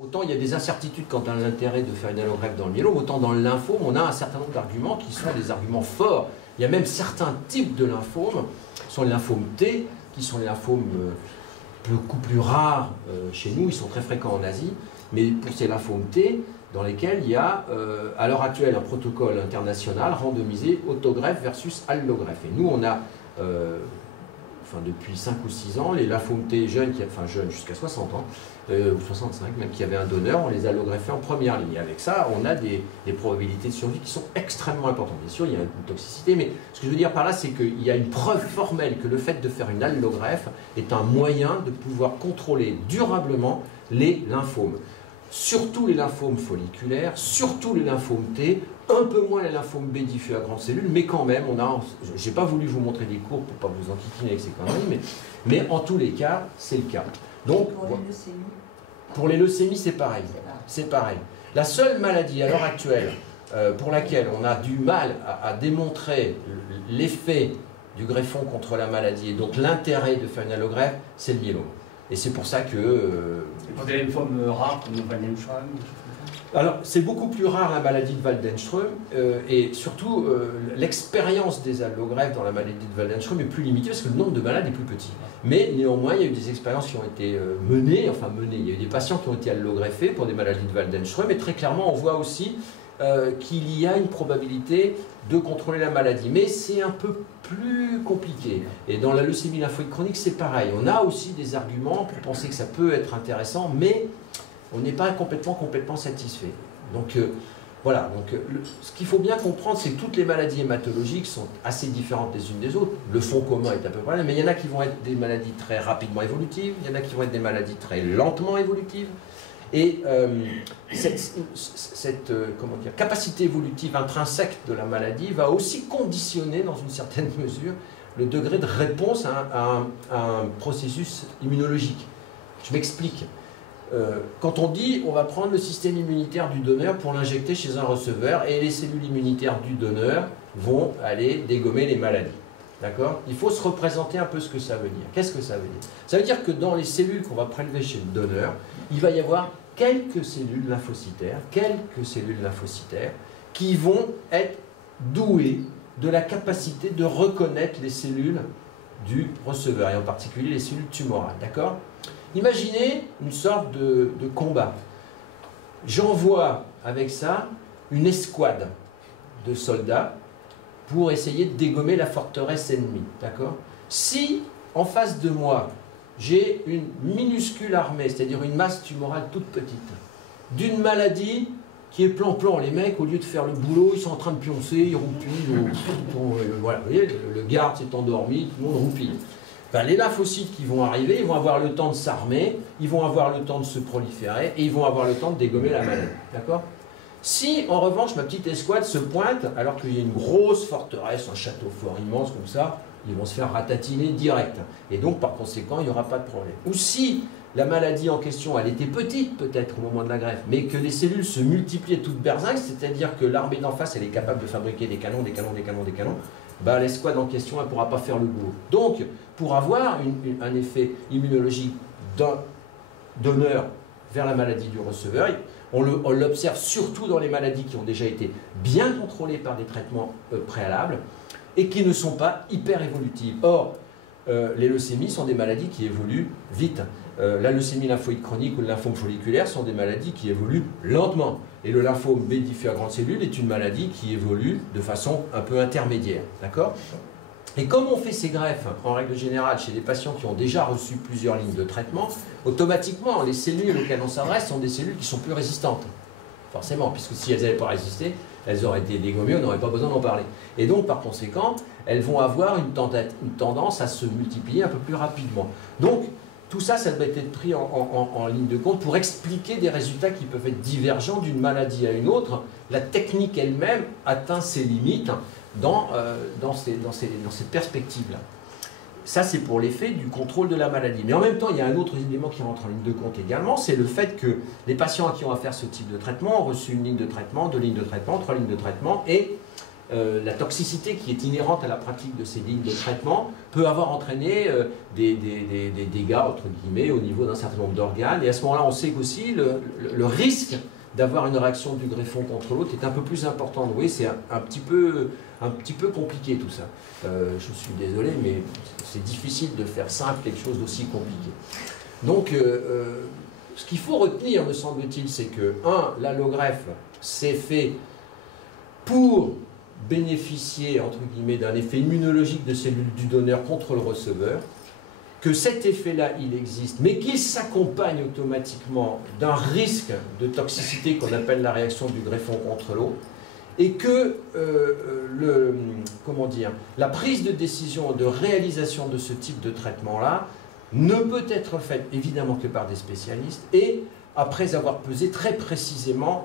Autant il y a des incertitudes quant à l'intérêt de faire une allogreffe dans le myélome, autant dans le lymphome, on a un certain nombre d'arguments qui sont des arguments forts. Il y a même certains types de lymphomes, qui sont les lymphomes T, qui sont les lymphomes beaucoup plus rares chez nous, ils sont très fréquents en Asie, mais pour ces lymphomes T, dans lesquels il y a à l'heure actuelle un protocole international randomisé autogreffe versus allogreffe. Et nous, on a, depuis 5 ou 6 ans, les lymphomes T jeunes, enfin jeunes jusqu'à 60 ans, ou 65 même, qui avaient un donneur, on les a allogreffés en première ligne. Et avec ça, on a des probabilités de survie qui sont extrêmement importantes. Bien sûr, il y a une toxicité, mais ce que je veux dire par là, c'est qu'il y a une preuve formelle que le fait de faire une allogreffe est un moyen de pouvoir contrôler durablement les lymphomes. Surtout les lymphomes folliculaires, surtout les lymphomes T, un peu moins les lymphomes B diffus à grandes cellules, mais quand même, j'ai pas voulu vous montrer des cours pour pas vous enquiquiner avec ces conneries, mais en tous les cas, c'est le cas. Donc, pour les leucémies, c'est pareil. C'est pareil. La seule maladie à l'heure actuelle pour laquelle on a du mal à démontrer l'effet du greffon contre la maladie et donc l'intérêt de faire une allogreffe, c'est le myélome. Et c'est pour ça que... pour des lymphomes rares comme le Waldenström. Alors, c'est beaucoup plus rare la maladie de Waldenström et surtout l'expérience des allogreffes dans la maladie de Waldenström est plus limitée parce que le nombre de malades est plus petit. Mais néanmoins, il y a eu des expériences qui ont été menées, il y a eu des patients qui ont été allogreffés pour des maladies de Waldenström et très clairement, on voit aussi qu'il y a une probabilité de contrôler la maladie. Mais c'est un peu plus compliqué. Et dans la leucémie lymphoïde chronique, c'est pareil. On a aussi des arguments pour penser que ça peut être intéressant, mais on n'est pas complètement satisfait. Donc voilà, ce qu'il faut bien comprendre, c'est que toutes les maladies hématologiques sont assez différentes les unes des autres. Le fond commun est à peu près là, mais il y en a qui vont être des maladies très rapidement évolutives, il y en a qui vont être des maladies très lentement évolutives. Et cette capacité évolutive intrinsèque de la maladie va aussi conditionner, dans une certaine mesure, le degré de réponse à un processus immunologique. Je m'explique. Quand on dit on va prendre le système immunitaire du donneur pour l'injecter chez un receveur et les cellules immunitaires du donneur vont aller dégommer les maladies. D'accord? Il faut se représenter un peu ce que ça veut dire. Qu'est-ce que ça veut dire? Ça veut dire que dans les cellules qu'on va prélever chez le donneur, il va y avoir quelques cellules lymphocytaires qui vont être douées de la capacité de reconnaître les cellules du receveur, et en particulier les cellules tumorales. D'accord? Imaginez une sorte de combat. J'envoie avec ça une escouade de soldats pour essayer de dégommer la forteresse ennemie. D'accord? Si, en face de moi, j'ai une minuscule armée, c'est-à-dire une masse tumorale toute petite, d'une maladie qui est plan-plan, les mecs, au lieu de faire le boulot, ils sont en train de pioncer, ils roupillent, voilà, vous voyez, le garde s'est endormi, tout le monde roupille. Ben, les lymphocytes qui vont arriver, ils vont avoir le temps de s'armer, ils vont avoir le temps de se proliférer, et ils vont avoir le temps de dégommer la maladie. D'accord? Si, en revanche, ma petite escouade se pointe, alors qu'il y a une grosse forteresse, un château fort immense comme ça, ils vont se faire ratatiner direct. Et donc, par conséquent, il n'y aura pas de problème. Ou si la maladie en question, elle était petite peut-être au moment de la greffe, mais que les cellules se multipliaient toutes berzingues, c'est-à-dire que l'armée d'en face, elle est capable de fabriquer des canons, bah, l'escouade en question, elle ne pourra pas faire le boulot. Donc, pour avoir un effet immunologique d'un donneur vers la maladie du receveur, on l'observe surtout dans les maladies qui ont déjà été bien contrôlées par des traitements préalables et qui ne sont pas hyper évolutives. Or, les leucémies sont des maladies qui évoluent vite. La leucémie lymphoïde chronique ou le lymphome folliculaire sont des maladies qui évoluent lentement. Et le lymphome B diffus à grande cellule est une maladie qui évolue de façon un peu intermédiaire. D'accord? Et comme on fait ces greffes, en règle générale, chez des patients qui ont déjà reçu plusieurs lignes de traitement, automatiquement, les cellules auxquelles on s'adresse sont des cellules qui sont plus résistantes. Forcément, puisque si elles n'avaient pas résisté, elles auraient été dégommées, on n'aurait pas besoin d'en parler. Et donc, par conséquent, elles vont avoir une tendance à se multiplier un peu plus rapidement. Donc, tout ça, ça doit être pris en ligne de compte pour expliquer des résultats qui peuvent être divergents d'une maladie à une autre. La technique elle-même atteint ses limites dans cette perspective-là. Ça, c'est pour l'effet du contrôle de la maladie. Mais en même temps, il y a un autre élément qui rentre en ligne de compte également, c'est le fait que les patients à qui on va faire ce type de traitement ont reçu une ligne de traitement, 2 lignes de traitement, 3 lignes de traitement, et la toxicité qui est inhérente à la pratique de ces lignes de traitement peut avoir entraîné des dégâts, entre guillemets, au niveau d'un certain nombre d'organes. Et à ce moment-là, on sait qu'aussi le risque d'avoir une réaction du greffon contre l'autre est un peu plus important. Vous voyez, c'est un petit peu compliqué tout ça. Je suis désolé, mais c'est difficile de faire simple quelque chose d'aussi compliqué. Donc, ce qu'il faut retenir, me semble-t-il, c'est que, l'allogreffe, c'est fait pour bénéficier, entre guillemets, d'un effet immunologique de cellules du donneur contre le receveur, que cet effet-là, il existe, mais qu'il s'accompagne automatiquement d'un risque de toxicité qu'on appelle la réaction du greffon contre l'autre, et que la prise de décision de réalisation de ce type de traitement-là ne peut être faite évidemment que par des spécialistes, et après avoir pesé très précisément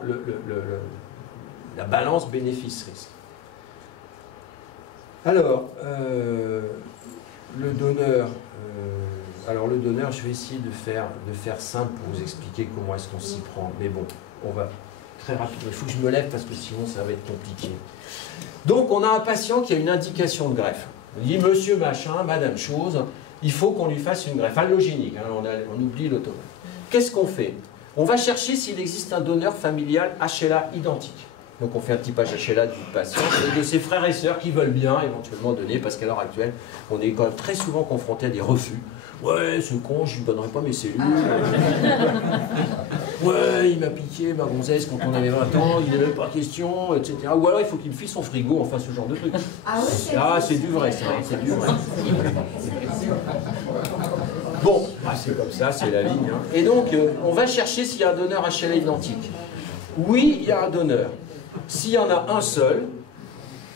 la balance bénéfice-risque. Alors, le donneur, je vais essayer de faire simple pour vous expliquer comment est-ce qu'on s'y prend. Mais bon, on va très rapidement. Il faut que je me lève parce que sinon ça va être compliqué. Donc, on a un patient qui a une indication de greffe. On dit, monsieur machin, madame chose, il faut qu'on lui fasse une greffe allogénique. Hein, on oublie l'automate. Qu'est-ce qu'on fait? On va chercher s'il existe un donneur familial HLA identique. Donc on fait un typage HLA du patient et de ses frères et sœurs qui veulent bien éventuellement donner, parce qu'à l'heure actuelle, on est quand même très souvent confronté à des refus. Ouais, ce con, je lui donnerai pas mes cellules. Ouais, il m'a piqué ma gonzesse quand on avait 20 ans, il n'avait pas question, etc. Ou alors il faut qu'il me file son frigo, enfin ce genre de truc. Ah, c'est du vrai, ça, c'est du vrai. Bon, c'est comme ça, c'est la ligne. Hein. Et donc, on va chercher s'il y a un donneur HLA identique. Oui, il y a un donneur. S'il y en a un seul,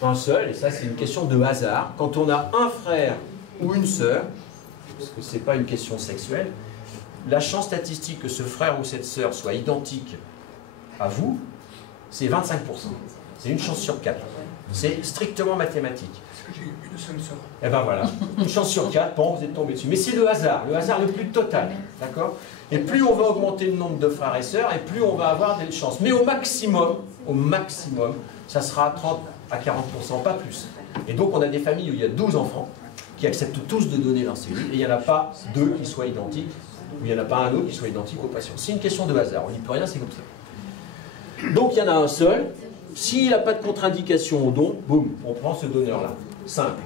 et ça c'est une question de hasard, quand on a un frère ou une sœur, parce que ce n'est pas une question sexuelle, la chance statistique que ce frère ou cette sœur soit identique à vous, c'est 25%. C'est une chance sur 4. C'est strictement mathématique. Parce que j'ai une seule sœur. Et ben voilà, une chance sur 4, bon, vous êtes tombé dessus. Mais c'est le hasard le plus total, d'accord? Et plus on va augmenter le nombre de frères et sœurs, et plus on va avoir des chances. Mais au maximum, ça sera 30 à 40%, pas plus. Et donc on a des familles où il y a 12 enfants qui acceptent tous de donner leurs cellules, et il n'y en a pas deux qui soient identiques, ou il n'y en a pas un autre qui soit identique au patient. C'est une question de hasard, on n'y peut rien, c'est comme ça. Donc il y en a un seul, s'il n'a pas de contre-indication au don, boum, on prend ce donneur-là. Simple.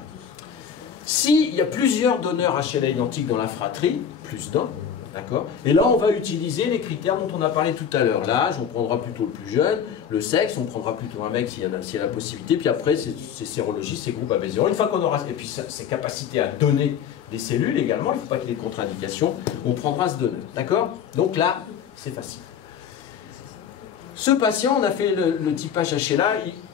S'il y a plusieurs donneurs HLA identiques dans la fratrie, plus d'un, d'accord? Et là, on va utiliser les critères dont on a parlé tout à l'heure. L'âge, on prendra plutôt le plus jeune. Le sexe, on prendra plutôt un mec s'il y a la possibilité. Puis après, c'est sérologie, c'est groupe AB0. Une fois qu'on aura... Et puis, ses capacités à donner des cellules également, il ne faut pas qu'il y ait de contre-indication. On prendra ce donneur. D'accord? Donc là, c'est facile. Ce patient, on a fait le typage HLA,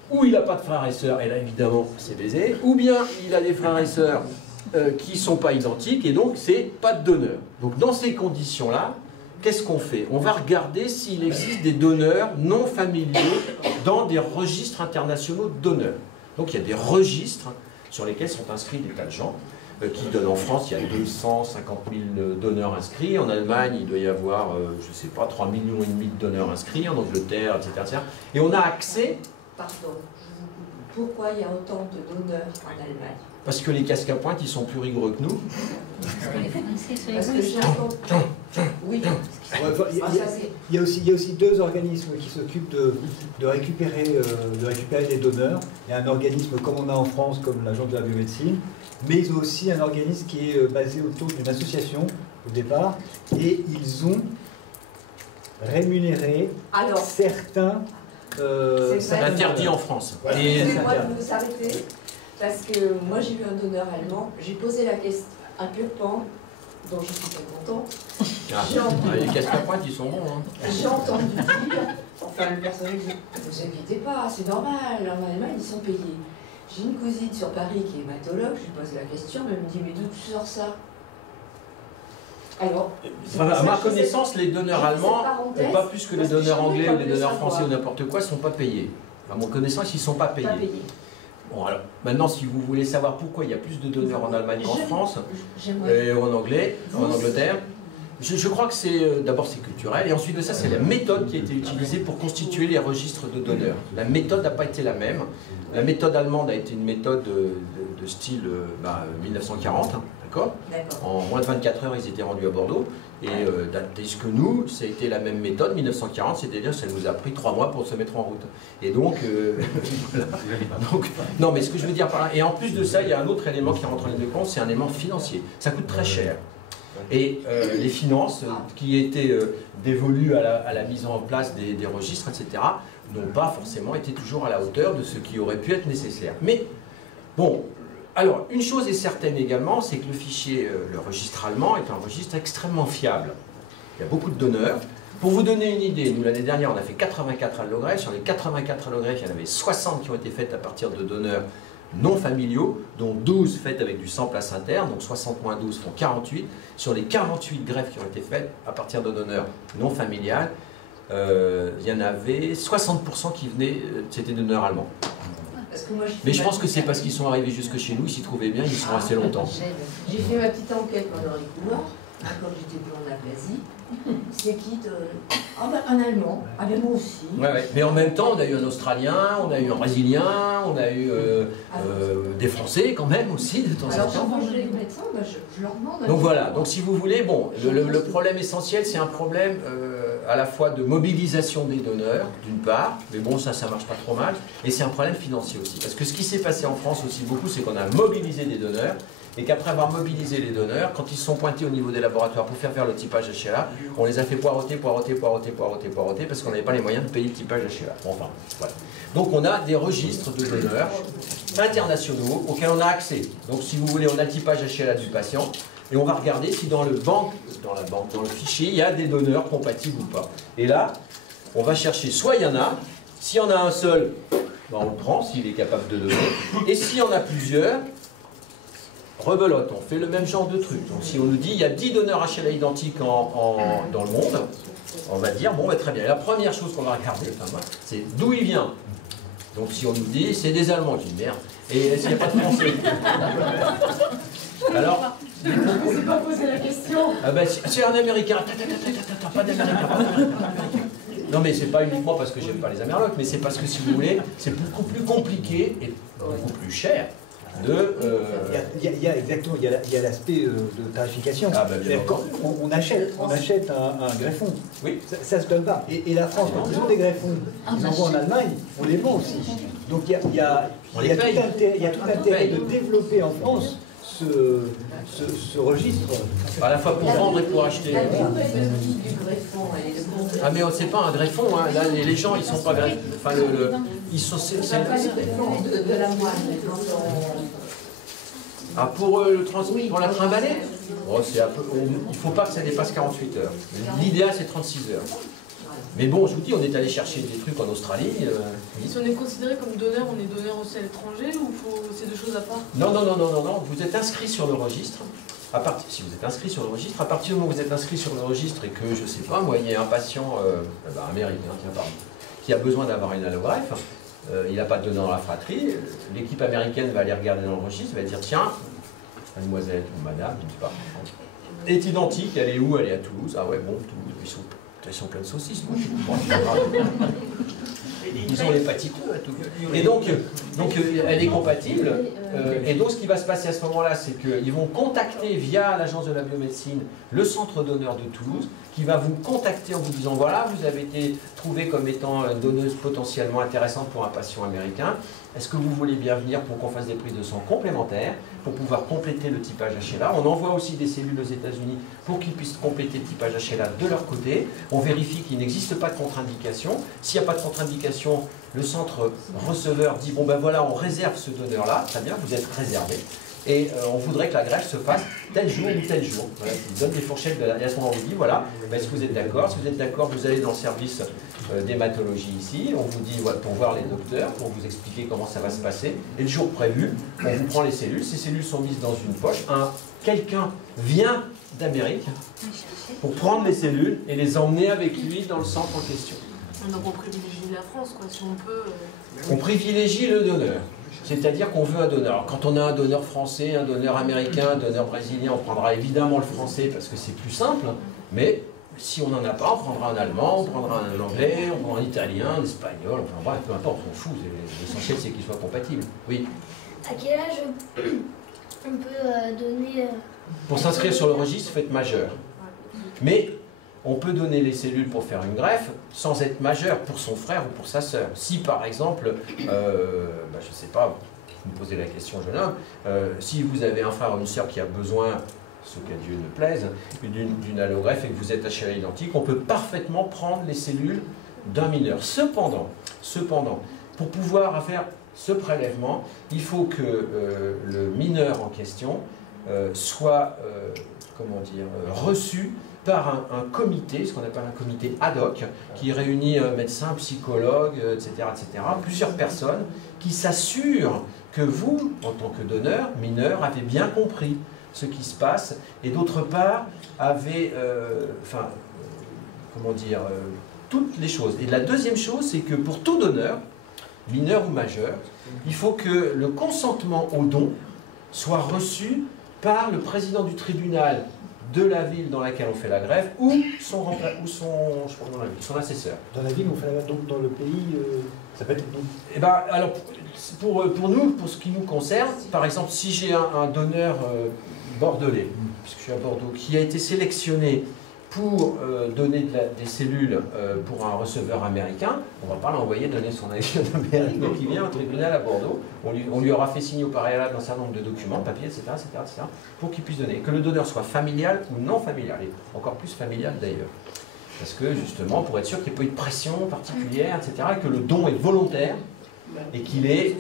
où il n'a pas de frères et sœurs, et là, évidemment, c'est baisé. Ou bien, il a des frères et sœurs qui ne sont pas identiques, et donc c'est pas de donneur. Donc dans ces conditions-là, qu'est-ce qu'on fait? On va regarder s'il existe des donneurs non familiaux dans des registres internationaux de donneurs. Donc il y a des registres sur lesquels sont inscrits des tas de gens qui donnent en France. Il y a 250 000 donneurs inscrits. En Allemagne, il doit y avoir, je ne sais pas, 3,5 millions de donneurs inscrits. En Angleterre, etc., etc. Et on a accès... Pardon, pourquoi il y a autant de donneurs en Allemagne? Parce que les casques à pointe, ils sont plus rigoureux que nous. Parce que j'ai entendu. Oui. Il y a aussi deux organismes qui s'occupent de récupérer les donneurs. Il y a un organisme comme on a en France, comme l'Agence de la biomédecine, mais ils ont aussi un organisme qui est basé autour d'une association au départ, et ils ont rémunéré certains... c'est interdit en France. Excusez-moi de vous arrêter. Parce que moi j'ai eu un donneur allemand, j'ai posé la question à Purpan, dont je suis très contente. Les casques à pointe, ils sont bons. Hein. J'ai entendu dire, enfin le personnel dit, ne vous inquiétez pas, c'est normal, en Allemagne ils sont payés. J'ai une cousine sur Paris qui est hématologue, je lui pose la question, elle me dit, mais d'où tu sors ça? Alors, à ma connaissance, les donneurs allemands, pas plus que les donneurs anglais ou les donneurs français ou n'importe quoi, ne sont pas payés. À mon connaissance, ils ne sont pas payés. Bon, alors, maintenant, si vous voulez savoir pourquoi il y a plus de donneurs en Allemagne qu'en France, et en Angleterre, je crois que c'est d'abord c'est culturel, et ensuite de ça, c'est la méthode qui a été utilisée pour constituer les registres de donneurs. La méthode n'a pas été la même. La méthode allemande a été une méthode de style 1940, hein, d'accord? En moins de 24 heures, ils étaient rendus à Bordeaux. Et tandis que nous, ça a été la même méthode, 1940, c'est-à-dire que ça nous a pris 3 mois pour se mettre en route. Et donc, voilà. Donc, non, mais ce que je veux dire par là, et en plus de ça, il y a un autre élément qui rentre en ligne de compte, c'est un élément financier. Ça coûte très cher. Et les finances qui étaient dévolues à la mise en place des registres, etc., n'ont pas forcément été toujours à la hauteur de ce qui aurait pu être nécessaire. Mais, bon, alors, une chose est certaine également, c'est que le fichier, le registre allemand, est un registre extrêmement fiable. Il y a beaucoup de donneurs. Pour vous donner une idée, nous, l'année dernière, on a fait 84 allogreffes. Sur les 84 allogreffes, il y en avait 60 qui ont été faites à partir de donneurs non familiaux, dont 12 faites avec du sans place interne, donc 60 moins 12 font 48. Sur les 48 greffes qui ont été faites à partir de donneurs non familiales, il y en avait 60% qui venaient, c'était donneurs allemands. Mais je pense que c'est parce qu'ils sont arrivés jusque chez nous, ils s'y trouvaient bien, ils y sont restés longtemps. J'ai fait ma petite enquête pendant les couloirs, quand j'étais plus en Aplasie. C'est qui un Allemand, ah ben moi aussi. Ouais, ouais. Mais en même temps, on a eu un Australien, on a eu un Brésilien, on a eu des Français quand même aussi de temps en temps. Alors quand je les médecins, je leur demande. Donc voilà, donc si vous voulez, bon, le problème essentiel, c'est un problème à la fois de mobilisation des donneurs, d'une part, mais bon, ça marche pas trop mal, et c'est un problème financier aussi. Parce que ce qui s'est passé en France aussi beaucoup, c'est qu'on a mobilisé des donneurs, et qu'après avoir mobilisé les donneurs, quand ils sont pointés au niveau des laboratoires pour faire le typage HLA, on les a fait poireauter, parce qu'on n'avait pas les moyens de payer le typage HLA. Bon, enfin, voilà. Donc on a des registres de donneurs internationaux auxquels on a accès. Donc si vous voulez, on a le typage HLA du patient, et on va regarder si dans le fichier, il y a des donneurs compatibles ou pas. Et là, on va chercher, soit il y en a, s'il y en a un seul, ben on le prend, s'il est capable de donner, et s'il y en a plusieurs, rebelote, on fait le même genre de truc. Donc si on nous dit il y a 10 donneurs HLA identiques dans le monde, on va dire, bon, bah, très bien. Et la première chose qu'on va regarder, enfin, c'est d'où il vient. Donc si on nous dit c'est des Allemands, je dis merde, et est-ce qu'il n'y a pas de Français? Alors, je ne sais pas poser la question. Ah ben, c'est un Américain, pas d'Américain. Non mais c'est pas uniquement parce que j'aime pas les Amerlocs, mais c'est parce que si vous voulez, c'est beaucoup plus compliqué et beaucoup plus cher. Exactement, il y a l'aspect de tarification. Ah, ben, quand on achète un greffon, oui. ça se donne pas. Et la France, quand ils ont des greffons, ils envoient en Allemagne, on les vend aussi. Donc il y a tout intérêt de développer en France ce registre. À la fois pour vendre et pour acheter. Ah mais c'est pas un greffon, hein. Là les gens ils sont pas greffés. Enfin ils sont de la moine. Ah pour pour la trimballer, oh, il faut pas que ça dépasse 48 heures. L'idéal c'est 36 heures. Mais bon, je vous dis, on est allé chercher des trucs en Australie. Si on est considéré comme donneur, on est donneur aussi à l'étranger ou c'est deux choses à part? Non. Vous êtes inscrit sur le registre. Si vous êtes inscrit sur le registre, à partir du moment où vous êtes inscrit sur le registre et que, je sais pas, moi, il y a un patient américain, qui a besoin d'avoir une allogreffe, il n'a pas de donneur dans la fratrie, l'équipe américaine va aller regarder dans le registre, va dire, tiens, mademoiselle ou madame, je ne sais pas, est identique, elle est où? Elle est à Toulouse. Ah ouais, bon, Toulouse, ils sont pleins de saucisses, moi. Ils ont l'hépatite E à tout. Et donc elle est compatible. Et donc, ce qui va se passer à ce moment-là, c'est qu'ils vont contacter via l'agence de la biomédecine le centre donneur de Toulouse, qui va vous contacter en vous disant, voilà, vous avez été trouvé comme étant une donneuse potentiellement intéressante pour un patient américain. Est-ce que vous voulez bien venir pour qu'on fasse des prises de sang complémentaires, pour pouvoir compléter le typage HLA? On envoie aussi des cellules aux États-Unis pour qu'ils puissent compléter le typage HLA de leur côté. On vérifie qu'il n'existe pas de contre-indication. S'il n'y a pas de contre-indication, le centre receveur dit, bon ben voilà, on réserve ce donneur-là, très bien, vous êtes réservé. Et on voudrait que la greffe se fasse tel jour ou tel jour. Voilà, il vous donne des fourchettes, et à ce moment on vous dit, voilà, est-ce que vous êtes d'accord? Si vous êtes d'accord, vous allez dans le service d'hématologie ici, on vous dit voilà, pour voir les docteurs, pour vous expliquer comment ça va se passer. Et le jour prévu, on vous prend les cellules, ces cellules sont mises dans une poche. Quelqu'un vient d'Amérique pour prendre les cellules et les emmener avec lui dans le centre en question. Donc on privilégie la France, quoi, si on peut... On privilégie le donneur. C'est-à-dire qu'on veut un donneur. Alors, quand on a un donneur français, un donneur américain, un donneur brésilien, on prendra évidemment le français parce que c'est plus simple. Mais si on n'en a pas, on prendra un allemand, on prendra un anglais, on prendra un italien, un espagnol, enfin bref, peu importe, on s'en fout, l'essentiel c'est qu'il soit compatible. Oui. À quel âge on peut donner... Pour s'inscrire sur le registre, il faut être majeur. Mais on peut donner les cellules pour faire une greffe sans être majeur pour son frère ou pour sa sœur. Si par exemple, je ne sais pas, vous me posez la question jeune homme, si vous avez un frère ou une sœur qui a besoin, ce qu'à Dieu ne plaise, d'une allogreffe et que vous êtes HLA identique, on peut parfaitement prendre les cellules d'un mineur. Cependant, pour pouvoir faire ce prélèvement, il faut que le mineur en question soit reçu par un comité, ce qu'on appelle un comité ad hoc, qui réunit médecins, psychologues, etc., plusieurs personnes qui s'assurent que vous, en tant que donneur, mineur, avez bien compris ce qui se passe, et d'autre part, avez, toutes les choses. Et la deuxième chose, c'est que pour tout donneur, mineur ou majeur, il faut que le consentement au don soit reçu par le président du tribunal de la ville dans laquelle on fait la greffe ou son assesseur. Dans la ville, on fait la greffe, donc dans le pays, ça peut être... Eh ben, alors, pour nous, pour ce qui nous concerne, par exemple, si j'ai un donneur bordelais, puisque je suis à Bordeaux, qui a été sélectionné pour donner des cellules pour un receveur américain, on ne va pas l'envoyer donner son avis en Amérique, donc il vient au tribunal à Bordeaux, on lui aura fait signer au préalable un certain nombre de documents, papiers, etc., pour qu'il puisse donner. Que le donneur soit familial ou non familial, et encore plus familial d'ailleurs. Parce que justement, pour être sûr qu'il n'y ait pas eu de pression particulière, etc., et que le don est volontaire et qu'il est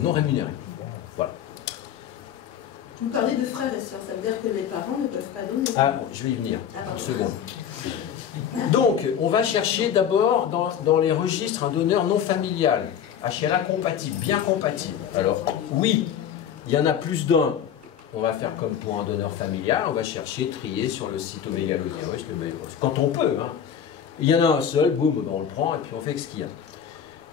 non rémunéré. Voilà. Vous parlez de frères et sœurs, ça veut dire que les parents ne peuvent pas donner. Ah, bon, je vais y venir, une seconde. Donc, on va chercher d'abord dans les registres un donneur non familial, HLA compatible, bien compatible. Alors, oui, il y en a plus d'un. On va faire comme pour un donneur familial, on va chercher, trier sur le cytomégalovirus, quand on peut. Hein. Il y en a un seul, boum, on le prend et puis on fait ce qu'il y a.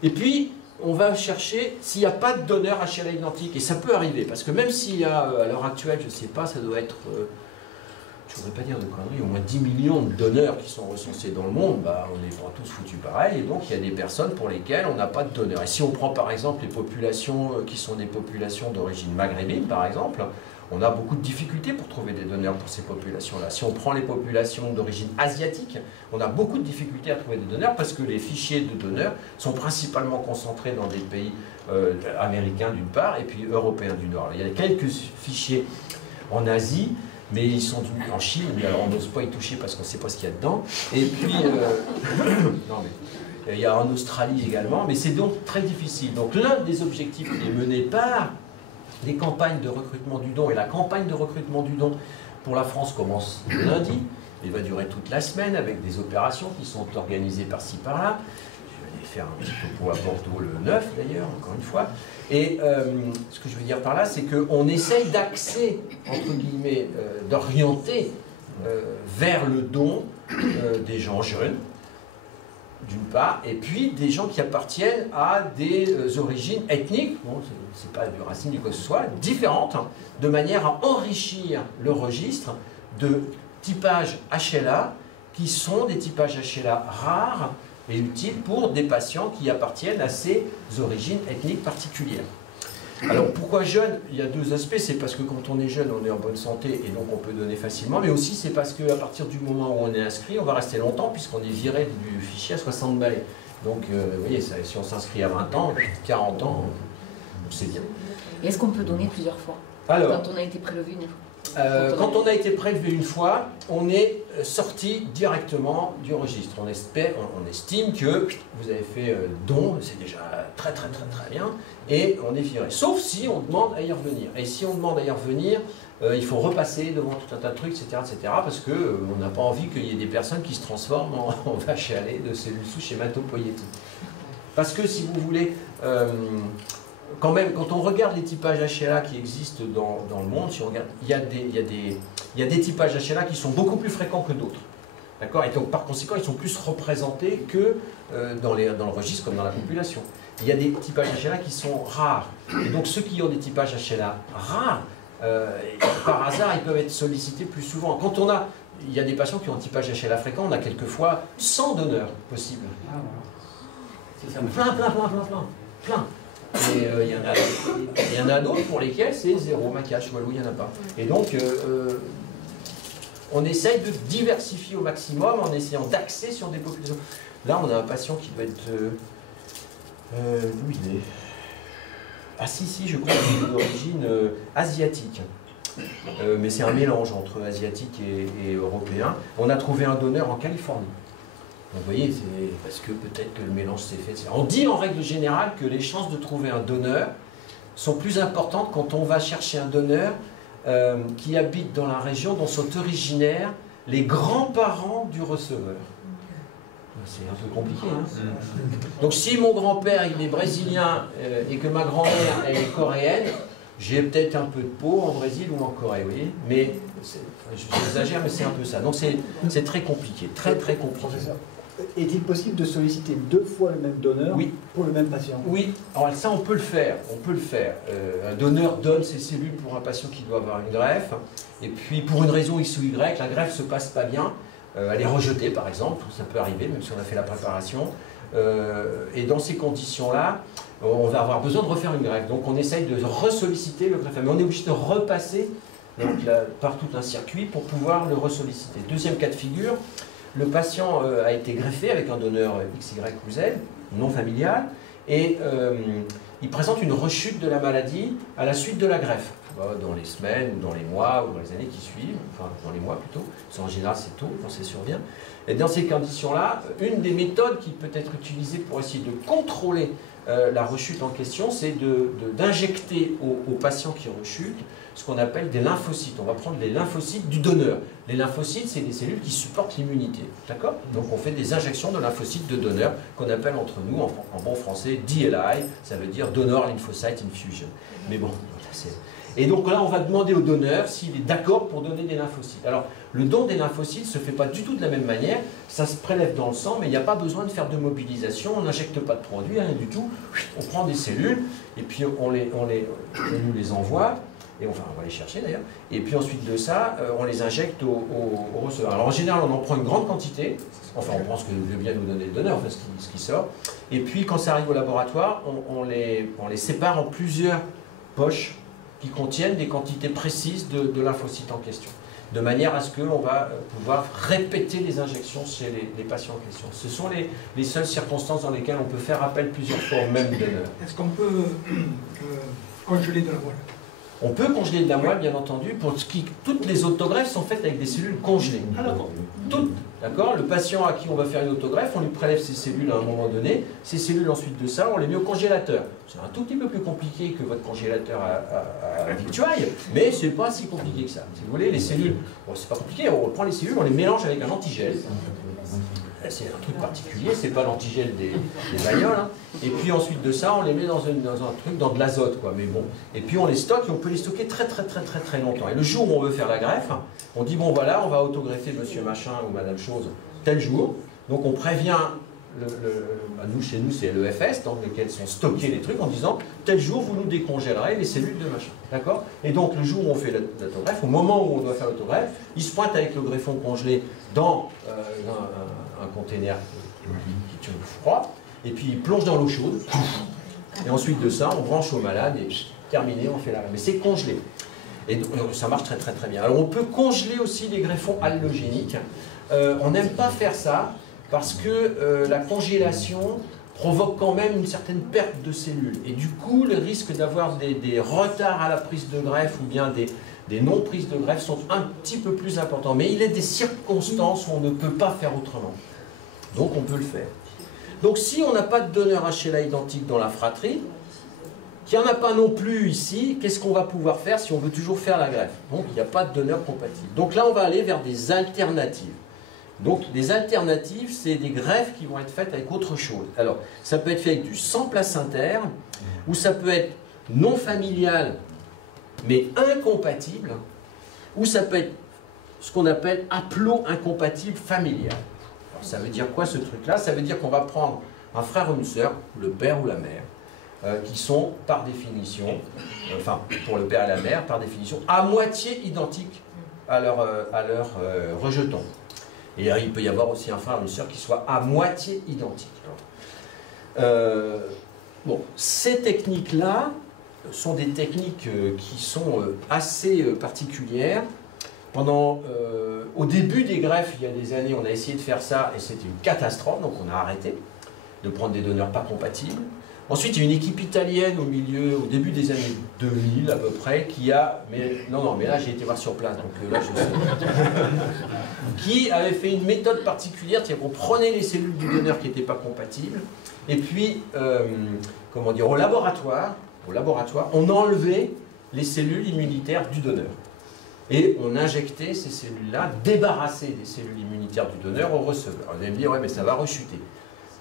Et puis, on va chercher s'il n'y a pas de donneur HLA identique. Et ça peut arriver, parce que même s'il y a, à l'heure actuelle, je ne sais pas, ça doit être, je ne voudrais pas dire de conneries, au moins 10 millions de donneurs qui sont recensés dans le monde, bah, on n'est pas tous foutus pareil. Et donc, il y a des personnes pour lesquelles on n'a pas de donneur. Et si on prend par exemple les populations qui sont des populations d'origine maghrébine, par exemple, on a beaucoup de difficultés pour trouver des donneurs pour ces populations-là. Si on prend les populations d'origine asiatique, on a beaucoup de difficultés à trouver des donneurs parce que les fichiers de donneurs sont principalement concentrés dans des pays américains d'une part et puis européens du Nord. Il y a quelques fichiers en Asie, mais ils sont en Chine, mais alors on n'ose pas y toucher parce qu'on ne sait pas ce qu'il y a dedans. Et puis, non mais, il y a en Australie également, mais c'est donc très difficile. Donc l'un des objectifs qui est mené par les campagnes de recrutement du don, et la campagne de recrutement du don pour la France commence lundi, et va durer toute la semaine avec des opérations qui sont organisées par-ci par-là. Je vais faire un petit topo à Bordeaux le 9 d'ailleurs, encore une fois. Et ce que je veux dire par là, c'est qu'on essaye d'axer, entre guillemets, d'orienter vers le don des gens jeunes, d'une part, et puis des gens qui appartiennent à des origines ethniques, bon, c'est pas du racisme du quoi que ce soit, différentes, hein, de manière à enrichir le registre de typages HLA, qui sont des typages HLA rares et utiles pour des patients qui appartiennent à ces origines ethniques particulières. Alors pourquoi jeune? Il y a deux aspects, c'est parce que quand on est jeune, on est en bonne santé et donc on peut donner facilement, mais aussi c'est parce qu'à partir du moment où on est inscrit, on va rester longtemps puisqu'on est viré du fichier à 60 balais. Donc vous voyez, ça, si on s'inscrit à 20 ans, 40 ans, c'est bien. Et est-ce qu'on peut donner plusieurs fois? Alors, quand on a été prélevé une fois? Quand on a été prélevé une fois, on est sorti directement du registre. On estime que vous avez fait don, c'est déjà très bien, et on est viré. Sauf si on demande à y revenir. Et si on demande à y revenir, il faut repasser devant tout un tas de trucs, etc. parce qu'on n'a pas envie qu'il y ait des personnes qui se transforment en vaches à lait de cellules souches hématopoïétiques. Parce que si vous voulez... quand même, quand on regarde les typages HLA qui existent dans le monde, si on regarde, il y a des typages HLA qui sont beaucoup plus fréquents que d'autres. D'accord? Et donc, par conséquent, ils sont plus représentés que dans le registre comme dans la population. Il y a des typages HLA qui sont rares. Et donc, ceux qui ont des typages HLA rares, par hasard, ils peuvent être sollicités plus souvent. Quand on a il y a des patients qui ont un typage HLA fréquent, on a quelquefois 100 donneurs possibles. Ah, voilà. C'est ça. Plein. Et il y en a d'autres pour lesquels c'est zéro, maquage, Walou, il n'y en a pas. Et donc, on essaye de diversifier au maximum en essayant d'axer sur des populations. Là, on a un patient qui doit être... d'où il est? Ah si, je crois qu'il est d'origine asiatique. Mais c'est un mélange entre asiatique et européen. On a trouvé un donneur en Californie. Donc vous voyez, c'est parce que peut-être que le mélange s'est fait. On dit en règle générale que les chances de trouver un donneur sont plus importantes quand on va chercher un donneur qui habite dans la région dont sont originaires les grands-parents du receveur. C'est un peu compliqué. Hein. Donc si mon grand-père il est brésilien et que ma grand-mère elle est coréenne, j'ai peut-être un peu de peau en Brésil ou en Corée, vous voyez. Mais j'exagère, mais c'est un peu ça. Donc c'est très compliqué, très compliqué. Professeur, est-il possible de solliciter 2 fois le même donneur pour le même patient? Oui, alors ça on peut le faire. Un donneur donne ses cellules pour un patient qui doit avoir une greffe, et puis pour une raison X ou Y, la greffe se passe pas bien, elle est rejetée par exemple, ça peut arriver même si on a fait la préparation, et dans ces conditions-là, on va avoir besoin de refaire une greffe. Donc on essaye de ressolliciter le greffeur, mais on est obligé de repasser par tout un circuit pour pouvoir le ressolliciter. Deuxième cas de figure, le patient a été greffé avec un donneur X, Y ou Z, non familial, et il présente une rechute de la maladie à la suite de la greffe, dans les semaines, ou dans les mois, ou dans les années qui suivent, enfin dans les mois plutôt, parce qu'en général c'est tôt quand ça survient. Et dans ces conditions-là, une des méthodes qui peut être utilisée pour essayer de contrôler la rechute en question, c'est d'injecter aux patients qui rechutent ce qu'on appelle des lymphocytes. On va prendre les lymphocytes du donneur. Les lymphocytes, c'est des cellules qui supportent l'immunité. D'accord? Donc on fait des injections de lymphocytes de donneur qu'on appelle entre nous, en bon français, DLI, ça veut dire Donor Lymphocyte Infusion. Mais bon, c'est... Et donc là, on va demander au donneur s'il est d'accord pour donner des lymphocytes. Alors, le don des lymphocytes ne se fait pas du tout de la même manière. Ça se prélève dans le sang, mais il n'y a pas besoin de faire de mobilisation. On n'injecte pas de produit, rien du tout. On prend des cellules, et puis on nous les envoie. Et enfin, on va les chercher d'ailleurs. Et puis ensuite de ça, on les injecte au receveur. Alors en général, on en prend une grande quantité. Enfin, on prend ce que veut bien nous donner le donneur, enfin ce qui sort. Et puis quand ça arrive au laboratoire, on les sépare en plusieurs poches qui contiennent des quantités précises de lymphocytes en question, de manière à ce qu'on va pouvoir répéter les injections chez les patients en question. Ce sont les seules circonstances dans lesquelles on peut faire appel plusieurs fois au même donneur. Est-ce qu'on peut congeler de la moelle? On peut congeler de la moelle, bien entendu. Toutes les autogreffes sont faites avec des cellules congelées. Toutes. D'accord? Le patient à qui on va faire une autogreffe, on lui prélève ses cellules à un moment donné. Ces cellules, ensuite de ça, on les met au congélateur. C'est un tout petit peu plus compliqué que votre congélateur à victuailles, mais c'est pas si compliqué que ça. Si vous voulez, les cellules, bon, c'est pas compliqué, on prend les cellules, on les mélange avec un antigel. C'est un truc particulier, c'est pas l'antigel des bagnoles. Hein. Et puis ensuite de ça, on les met dans un truc, dans de l'azote, quoi. Mais bon. Et puis on les stocke et on peut les stocker très longtemps. Et le jour où on veut faire la greffe, on dit bon voilà, on va autogreffer monsieur machin ou madame chose tel jour. Donc on prévient, chez nous c'est l'EFS, dans lequel sont stockés les trucs, en disant tel jour vous nous décongélerez les cellules de machin. D'accord? Et donc le jour où on fait l'autogreffe, au moment où on doit faire l'autogreffe, il se pointe avec le greffon congelé dans un container qui tient froid, et puis il plonge dans l'eau chaude, et ensuite de ça, on branche au malade, et terminé, on fait la... Mais c'est congelé. Et donc, ça marche très bien. Alors on peut congeler aussi les greffons allogéniques. On n'aime pas faire ça, parce que la congélation provoque quand même une certaine perte de cellules. Et du coup, le risque d'avoir des retards à la prise de greffe, ou bien des non-prises de greffe sont un petit peu plus importants. Mais il y a des circonstances où on ne peut pas faire autrement. Donc on peut le faire. Donc si on n'a pas de donneur HLA identique dans la fratrie, qu'il n'y en a pas non plus ici, qu'est-ce qu'on va pouvoir faire si on veut toujours faire la greffe? Donc il n'y a pas de donneur compatible. Donc là on va aller vers des alternatives. Donc les alternatives, c'est des greffes qui vont être faites avec autre chose. Alors ça peut être fait avec du sang placentaire, ou ça peut être non familial, mais incompatible, ou ça peut être ce qu'on appelle haplo-incompatible familial. Alors, ça veut dire quoi ce truc-là? Ça veut dire qu'on va prendre un frère ou une sœur, le père ou la mère, qui sont par définition, enfin pour le père et la mère, par définition, à moitié identiques à leur rejeton. Et il peut y avoir aussi un frère ou une sœur qui soit à moitié identiques. Bon, ces techniques-là sont des techniques qui sont assez particulières. Au début des greffes, il y a des années, on a essayé de faire ça et c'était une catastrophe, donc on a arrêté de prendre des donneurs pas compatibles. Ensuite, il y a une équipe italienne au début des années 2000 à peu près, qui a, mais là j'ai été voir sur place, donc là je sais, qui avait fait une méthode particulière, c'est-à-dire qu'on prenait les cellules du donneur qui n'étaient pas compatibles, et puis, comment dire, au laboratoire, on enlevait les cellules immunitaires du donneur. Et on injectait ces cellules-là, débarrassées des cellules immunitaires du donneur au receveur. Vous allez me dire, ouais, mais ça va rechuter.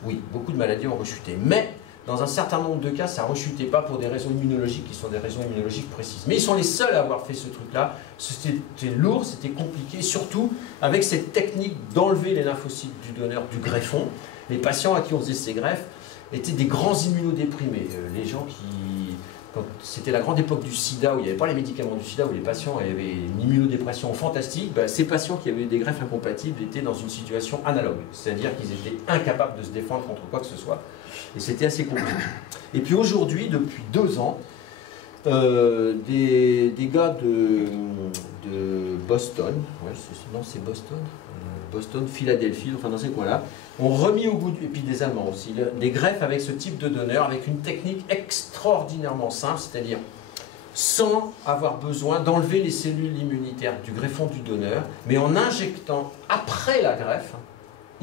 Oui, beaucoup de maladies ont rechuté. Mais, dans un certain nombre de cas, ça ne rechutait pas pour des raisons immunologiques qui sont des raisons immunologiques précises. Mais ils sont les seuls à avoir fait ce truc-là. C'était lourd, c'était compliqué, surtout avec cette technique d'enlever les lymphocytes du donneur du greffon. Les patients à qui on faisait ces greffes étaient des grands immunodéprimés. Les gens qui... C'était la grande époque du sida, où il n'y avait pas les médicaments du sida, où les patients avaient une immunodépression fantastique, ces patients qui avaient des greffes incompatibles étaient dans une situation analogue. C'est-à-dire qu'ils étaient incapables de se défendre contre quoi que ce soit. Et c'était assez compliqué. Et puis aujourd'hui, depuis 2 ans, des gars de Boston, non c'est Boston, Boston, Philadelphie, enfin dans ces coins-là, ont remis au goût, et puis des Allemands aussi, des greffes avec ce type de donneur, avec une technique extraordinairement simple, c'est-à-dire sans avoir besoin d'enlever les cellules immunitaires du greffon du donneur, mais en injectant après la greffe,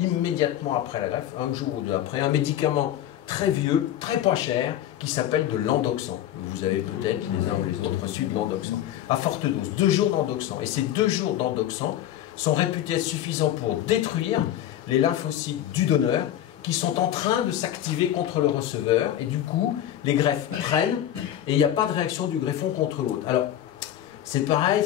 immédiatement après la greffe, un jour ou deux après, un médicament très vieux, très pas cher, qui s'appelle de l'endoxan. Vous avez peut-être les uns ou les autres reçu de l'endoxan, à forte dose, 2 jours d'endoxan. Et ces 2 jours d'endoxan sont réputés être suffisants pour détruire les lymphocytes du donneur qui sont en train de s'activer contre le receveur, et du coup, les greffes prennent, et il n'y a pas de réaction du greffon contre l'autre. Alors, c'est pareil,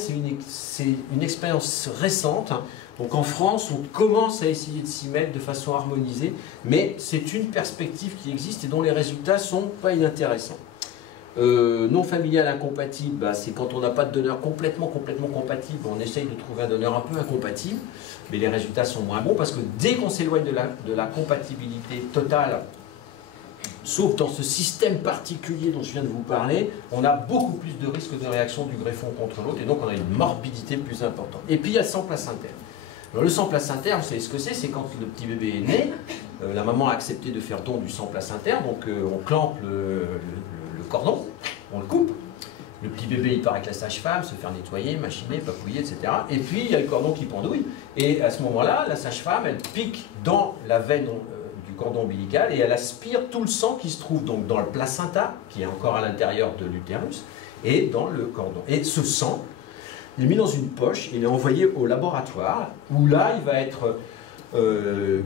c'est une expérience récente. Donc en France, on commence à essayer de s'y mettre de façon harmonisée, mais c'est une perspective qui existe et dont les résultats ne sont pas inintéressants. Non familial incompatible, c'est quand on n'a pas de donneur complètement compatible, on essaye de trouver un donneur un peu incompatible, mais les résultats sont moins bons parce que dès qu'on s'éloigne de la compatibilité totale, sauf dans ce système particulier dont je viens de vous parler, on a beaucoup plus de risques de réaction du greffon contre l'autre et donc on a une morbidité plus importante. Et puis il y a le sang placentaire. Alors, le sang placentaire, vous savez ce que c'est? C'est quand le petit bébé est né, la maman a accepté de faire don du sang placentaire, donc on clampe le cordon, on le coupe. Le petit bébé, il part avec la sage-femme, se faire nettoyer, machiner, papouiller, etc. Et puis, il y a le cordon qui pendouille. Et à ce moment-là, la sage-femme, elle pique dans la veine du cordon ombilical et elle aspire tout le sang qui se trouve donc dans le placenta, qui est encore à l'intérieur de l'utérus, et dans le cordon. Et ce sang, il est mis dans une poche, il est envoyé au laboratoire, où là, il va être...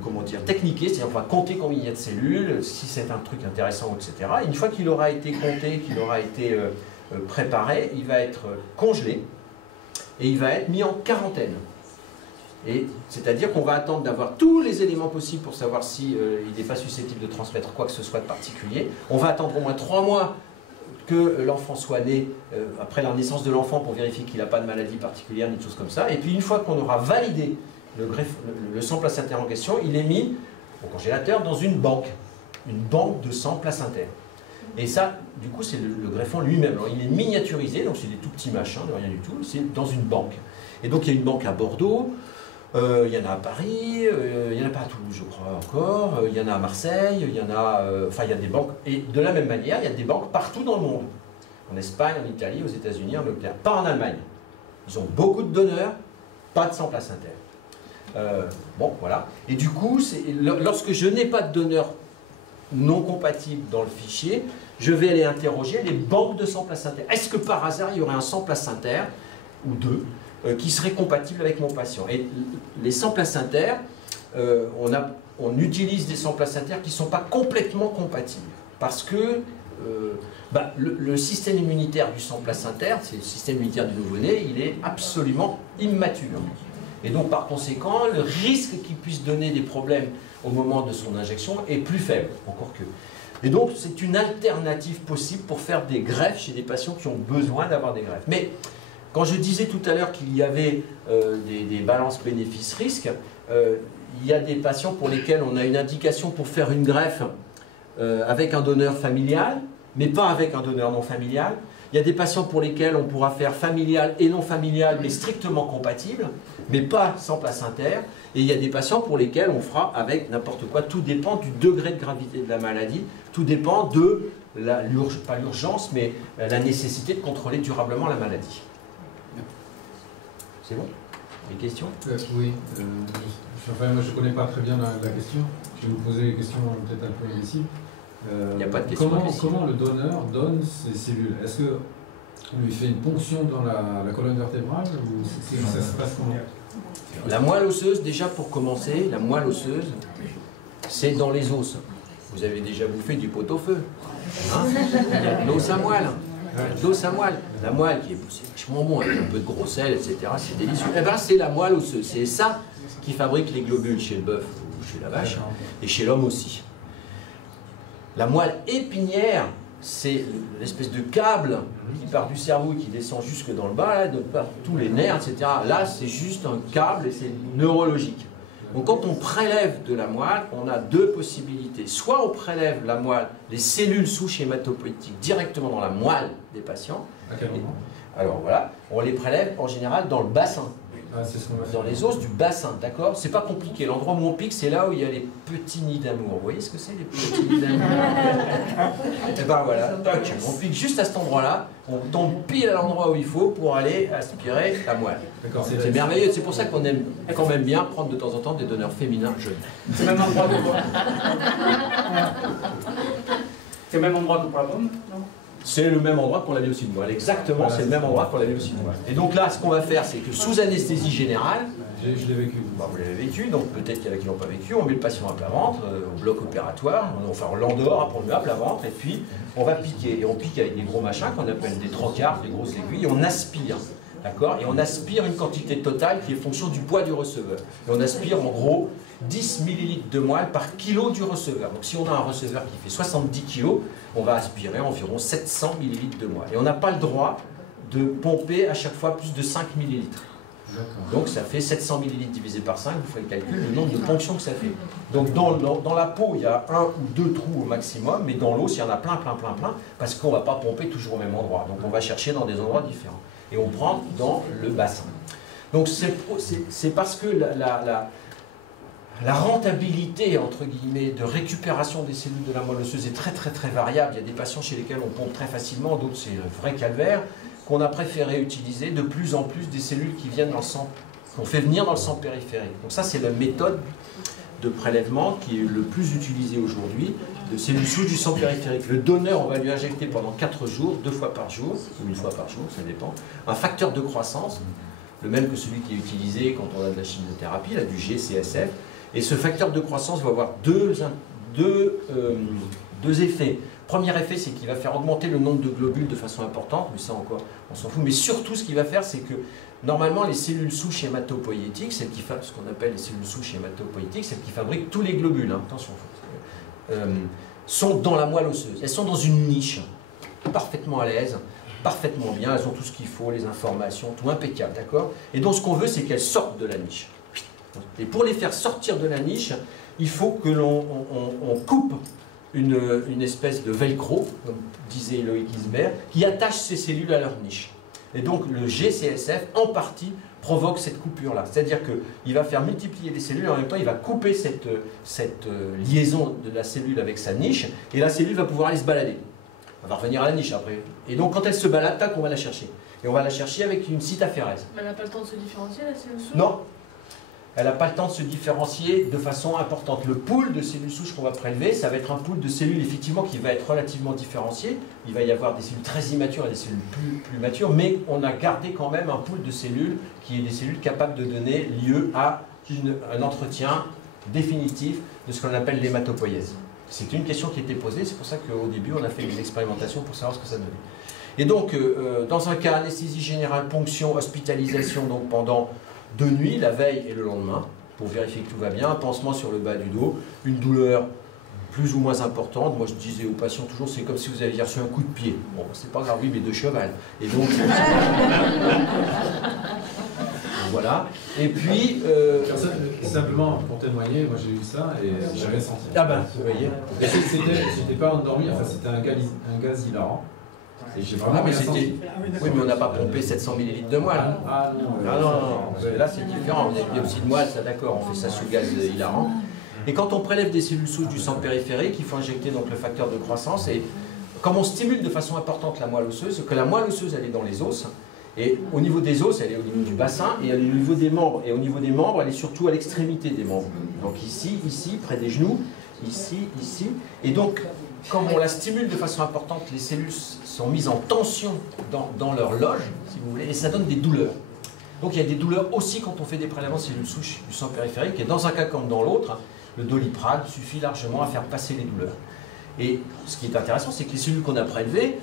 comment dire, techniqué, c'est-à-dire on va compter combien il y a de cellules, si c'est un truc intéressant, etc. Et une fois qu'il aura été compté, qu'il aura été préparé, il va être congelé et il va être mis en quarantaine. C'est-à-dire qu'on va attendre d'avoir tous les éléments possibles pour savoir si il n'est pas susceptible de transmettre quoi que ce soit de particulier. On va attendre au moins 3 mois que l'enfant soit né, après la naissance de l'enfant, pour vérifier qu'il n'a pas de maladie particulière, ni de choses comme ça. Et puis une fois qu'on aura validé le sang placentaire en question, il est mis au congélateur dans une banque de sang placentaire. Et ça, du coup, c'est le greffon lui-même. Alors, il est miniaturisé, donc c'est des tout petits machins, de rien du tout, c'est dans une banque. Et donc, il y a une banque à Bordeaux, il y en a à Paris, il n'y en a pas à Toulouse, je crois encore, il y en a à Marseille, il y en a... Enfin, il y a des banques, et de la même manière, il y a des banques partout dans le monde. En Espagne, en Italie, aux États-Unis, en Angleterre, pas en Allemagne. Ils ont beaucoup de donneurs, pas de sang placentaire. Bon, voilà. Et du coup, lorsque je n'ai pas de donneur non compatible dans le fichier, je vais aller interroger les banques de sang placentaire. Est-ce que par hasard, il y aurait un sang placentaire, ou 2, qui serait compatible avec mon patient? Et les sangs placentaires, on utilise des sangs placentaires qui ne sont pas complètement compatibles. Parce que le système immunitaire du sang placentaire, c'est le système immunitaire du nouveau-né, il est absolument immature. Et donc, par conséquent, le risque qu'il puisse donner des problèmes au moment de son injection est plus faible, encore que. Et donc, c'est une alternative possible pour faire des greffes chez des patients qui ont besoin d'avoir des greffes. Mais Quand je disais tout à l'heure qu'il y avait des balances bénéfices-risques, il y a des patients pour lesquels on a une indication pour faire une greffe avec un donneur familial, mais pas avec un donneur non familial. Il y a des patients pour lesquels on pourra faire familial et non familial, mais strictement compatible, mais pas sans placentaire. Et il y a des patients pour lesquels on fera avec n'importe quoi. Tout dépend du degré de gravité de la maladie, tout dépend de, pas l'urgence, mais la nécessité de contrôler durablement la maladie. C'est bon? Des questions? Oui. Enfin, moi je ne connais pas très bien la question. Je vais vous poser des questions peut-être un peu imbéciles. Il n'y a pas de question. Comment le donneur donne ses cellules? Est-ce qu'on lui fait une ponction dans la colonne vertébrale ou ça se passe comment? La moelle osseuse, déjà pour commencer, la moelle osseuse, c'est dans les os. Vous avez déjà bouffé du pot-au-feu. Hein? L'os à moelle. L'os à moelle. La moelle qui est vachement bon, avec un peu de gros sel, etc. C'est délicieux. Eh bien, c'est la moelle osseuse. C'est ça qui fabrique les globules chez le bœuf ou chez la vache, et chez l'homme aussi. La moelle épinière, c'est l'espèce de câble qui part du cerveau et qui descend jusque dans le bas, là, par tous les nerfs, etc. Là, c'est juste un câble et c'est neurologique. Donc quand on prélève de la moelle, on a deux possibilités. Soit on prélève la moelle, les cellules souches hématopoïétiques directement dans la moelle des patients. À quel moment? Alors voilà, on les prélève en général dans le bassin. Ah, c'est ce qu'on va faire. Dans les os du bassin, d'accord? C'est pas compliqué. L'endroit où on pique, c'est là où il y a les petits nids d'amour. Vous voyez ce que c'est, les petits nids d'amour? Et ben voilà, on pique juste à cet endroit-là, on tombe pile à l'endroit où il faut pour aller aspirer la moelle. C'est merveilleux, c'est pour ça qu'on aime quand même bien prendre de temps en temps des donneurs féminins jeunes. C'est le même endroit que pour C'est le même endroit que pour la pomme, non? C'est le même endroit pour la myocine moelle. Exactement, c'est le même endroit pour la myocine moelle. Et donc là, ce qu'on va faire, c'est que sous anesthésie générale, je l'ai vécu. Vous l'avez vécu, donc peut-être qu'il y en a qui l'ont pas vécu, on met le patient à plat ventre, au bloc opératoire, enfin on l'endort, après on le met à plat ventre, et puis on va piquer. Et on pique avec des gros machins qu'on appelle des trocards, des grosses aiguilles, et on aspire. D'accord? Et on aspire une quantité totale qui est fonction du poids du receveur. Et on aspire en gros 10 ml de moelle par kilo du receveur. Donc si on a un receveur qui fait 70 kg, on va aspirer environ 700 ml de moelle. Et on n'a pas le droit de pomper à chaque fois plus de 5 ml. Donc ça fait 700 ml divisé par 5, vous faites le calcul, le nombre de ponctions que ça fait. Donc dans la peau, il y a 1 ou 2 trous au maximum, mais dans l'os, il y en a plein, parce qu'on ne va pas pomper toujours au même endroit. Donc on va chercher dans des endroits différents. Et on prend dans le bassin. Donc c'est parce que la rentabilité, entre guillemets, de récupération des cellules de la moelle osseuse est très variable. Il y a des patients chez lesquels on pompe très facilement, d'autres c'est un vrai calvaire, qu'on a préféré utiliser de plus en plus des cellules qui viennent dans le sang, qu'on fait venir dans le sang périphérique. Donc ça, c'est la méthode de prélèvement qui est le plus utilisée aujourd'hui, de cellules souches du sang périphérique. Le donneur, on va lui injecter pendant 4 jours, 2 fois par jour, ou 1 fois par jour, ça dépend, un facteur de croissance, le même que celui qui est utilisé quand on a de la chimiothérapie, là, du GCSF. Et ce facteur de croissance va avoir deux effets. Premier effet, c'est qu'il va faire augmenter le nombre de globules de façon importante, mais ça encore, on s'en fout. Mais surtout, ce qu'il va faire, c'est que normalement, les cellules souches hématopoïétiques, ce qu'on appelle les cellules souches hématopoïétiques, celles qui fabriquent tous les globules, hein, attention, sont dans la moelle osseuse. Elles sont dans une niche, parfaitement à l'aise, parfaitement bien, elles ont tout ce qu'il faut, les informations, tout impeccable, d'accord? Et donc, ce qu'on veut, c'est qu'elles sortent de la niche. Et pour les faire sortir de la niche, il faut que l'on coupe une espèce de velcro, comme disait Loïc Gisbert, qui attache ces cellules à leur niche. Et donc le GCSF, en partie, provoque cette coupure-là. C'est-à-dire qu'il va faire multiplier les cellules, et en même temps, il va couper cette liaison de la cellule avec sa niche, et la cellule va pouvoir aller se balader. Elle va revenir à la niche après. Et donc quand elle se balade, tac, on va la chercher. Et on va la chercher avec une cytaphérèse. Mais elle n'a pas le temps de se différencier, la cellule souche? Non. Elle n'a pas le temps de se différencier de façon importante. Le pool de cellules souches qu'on va prélever, ça va être un pool de cellules effectivement qui va être relativement différencié. Il va y avoir des cellules très immatures et des cellules plus matures, mais on a gardé quand même un pool de cellules qui est des cellules capables de donner lieu à un entretien définitif de ce qu'on appelle l'hématopoïèse. C'est une question qui a été posée, c'est pour ça qu'au début on a fait des expérimentations pour savoir ce que ça donnait. Et donc, dans un cas anesthésie générale, ponction, hospitalisation, donc pendant 2 nuits, la veille et le lendemain, pour vérifier que tout va bien, un pansement sur le bas du dos, une douleur plus ou moins importantes. Moi, je disais aux patients toujours, c'est comme si vous aviez reçu un coup de pied. Bon, c'est pas grave, oui, mais de cheval. Et donc, voilà. Et puis... Simplement, pour témoigner, moi j'ai eu ça et j'avais senti. Ah ben, vous voyez. J'étais pas endormi, enfin c'était un gaz hilarant. Et j'ai vraiment mais rien c'était... senti. Oui, mais on n'a pas pompé 700 ml de moelle. Ah non, Parce que là, c'est différent. On a une biopsie de moelle, ça d'accord, on fait ça sous gaz hilarant. Et quand on prélève des cellules souches du sang périphérique, il faut injecter donc le facteur de croissance. Et comme on stimule de façon importante la moelle osseuse, que la moelle osseuse, elle est dans les os, et au niveau des os, elle est au niveau du bassin, et elle est au niveau des membres. Et au niveau des membres, elle est surtout à l'extrémité des membres. Donc ici, ici, près des genoux, ici, ici. Et donc, comme on la stimule de façon importante, les cellules sont mises en tension dans leur loge, si vous voulez, et ça donne des douleurs. Donc il y a des douleurs aussi quand on fait des prélèvements de cellules souches du sang périphérique, et dans un cas comme dans l'autre, le doliprane suffit largement à faire passer les douleurs. Et ce qui est intéressant, c'est que les cellules qu'on a prélevées,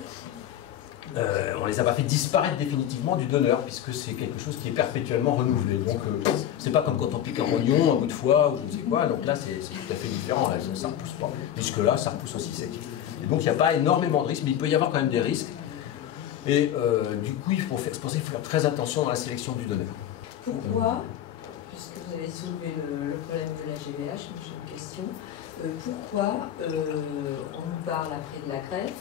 on ne les a pas fait disparaître définitivement du donneur, puisque c'est quelque chose qui est perpétuellement renouvelé. Donc c'est pas comme quand on pique un oignon, un bout de foie, ou je ne sais quoi, donc là c'est tout à fait différent, là, ça ne repousse pas. Puisque là, ça repousse aussi sec. Et donc il n'y a pas énormément de risques, mais il peut y avoir quand même des risques. Et du coup, c'est pour ça qu'il faut faire très attention dans la sélection du donneur. Pourquoi, puisque vous avez soulevé le problème de la GVH, j'ai une question, pourquoi on nous parle après de la greffe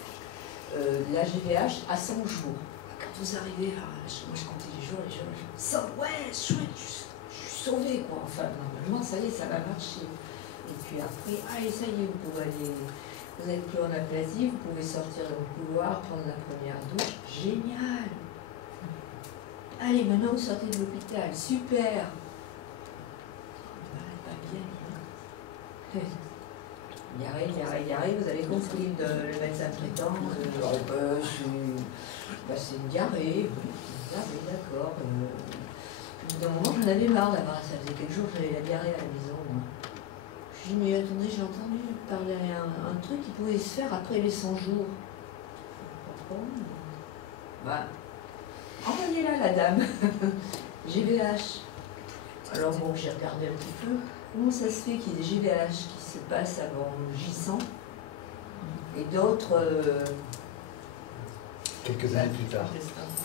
de la GVH à 100 jours? Quand vous arrivez, moi je comptais les jours, 100, ouais, chouette, je suis sauvé quoi. Enfin, normalement, ça y est, ça va marcher. Et puis après, allez, ça y est, vous pouvez aller, vous n'êtes plus en aplasie, vous pouvez sortir dans le couloir, prendre la première douche. Génial! Allez, maintenant vous sortez de l'hôpital, super! Pas bien, hein. Diarrhée, vous avez compris, le médecin traitant, c'est une diarrhée, d'accord. D'un moment, j'en avais marre là-bas, ça faisait quelques jours que j'avais la diarrhée à la maison. Je dis, mais attendez, j'ai entendu parler un truc qui pouvait se faire après les 100 jours. Envoyez-la, la dame. GVH. Alors bon, j'ai regardé un petit peu. Comment ça se fait qu'il y ait des GVH qui se passent avant J100 et d'autres... quelques années plus tard.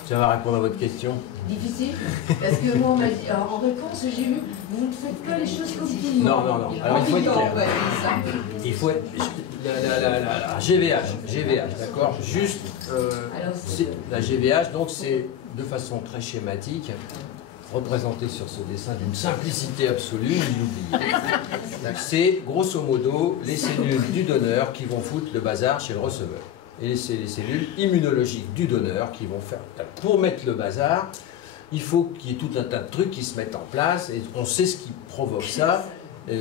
Tu vas répondre à votre question. Difficile. Parce que moi, on m'a dit, alors, en réponse, j'ai lu, vous ne faites pas les choses comme tout le monde. Non. Alors il faut être clair. Il faut être... La GVH, d'accord. Juste, la GVH, donc c'est de façon très schématique, représenté sur ce dessin d'une simplicité absolue, inoubliée. C'est grosso modo les cellules du donneur qui vont foutre le bazar chez le receveur. Et c'est les cellules immunologiques du donneur qui vont faire... Pour mettre le bazar, il faut qu'il y ait tout un tas de trucs qui se mettent en place, et on sait ce qui provoque ça.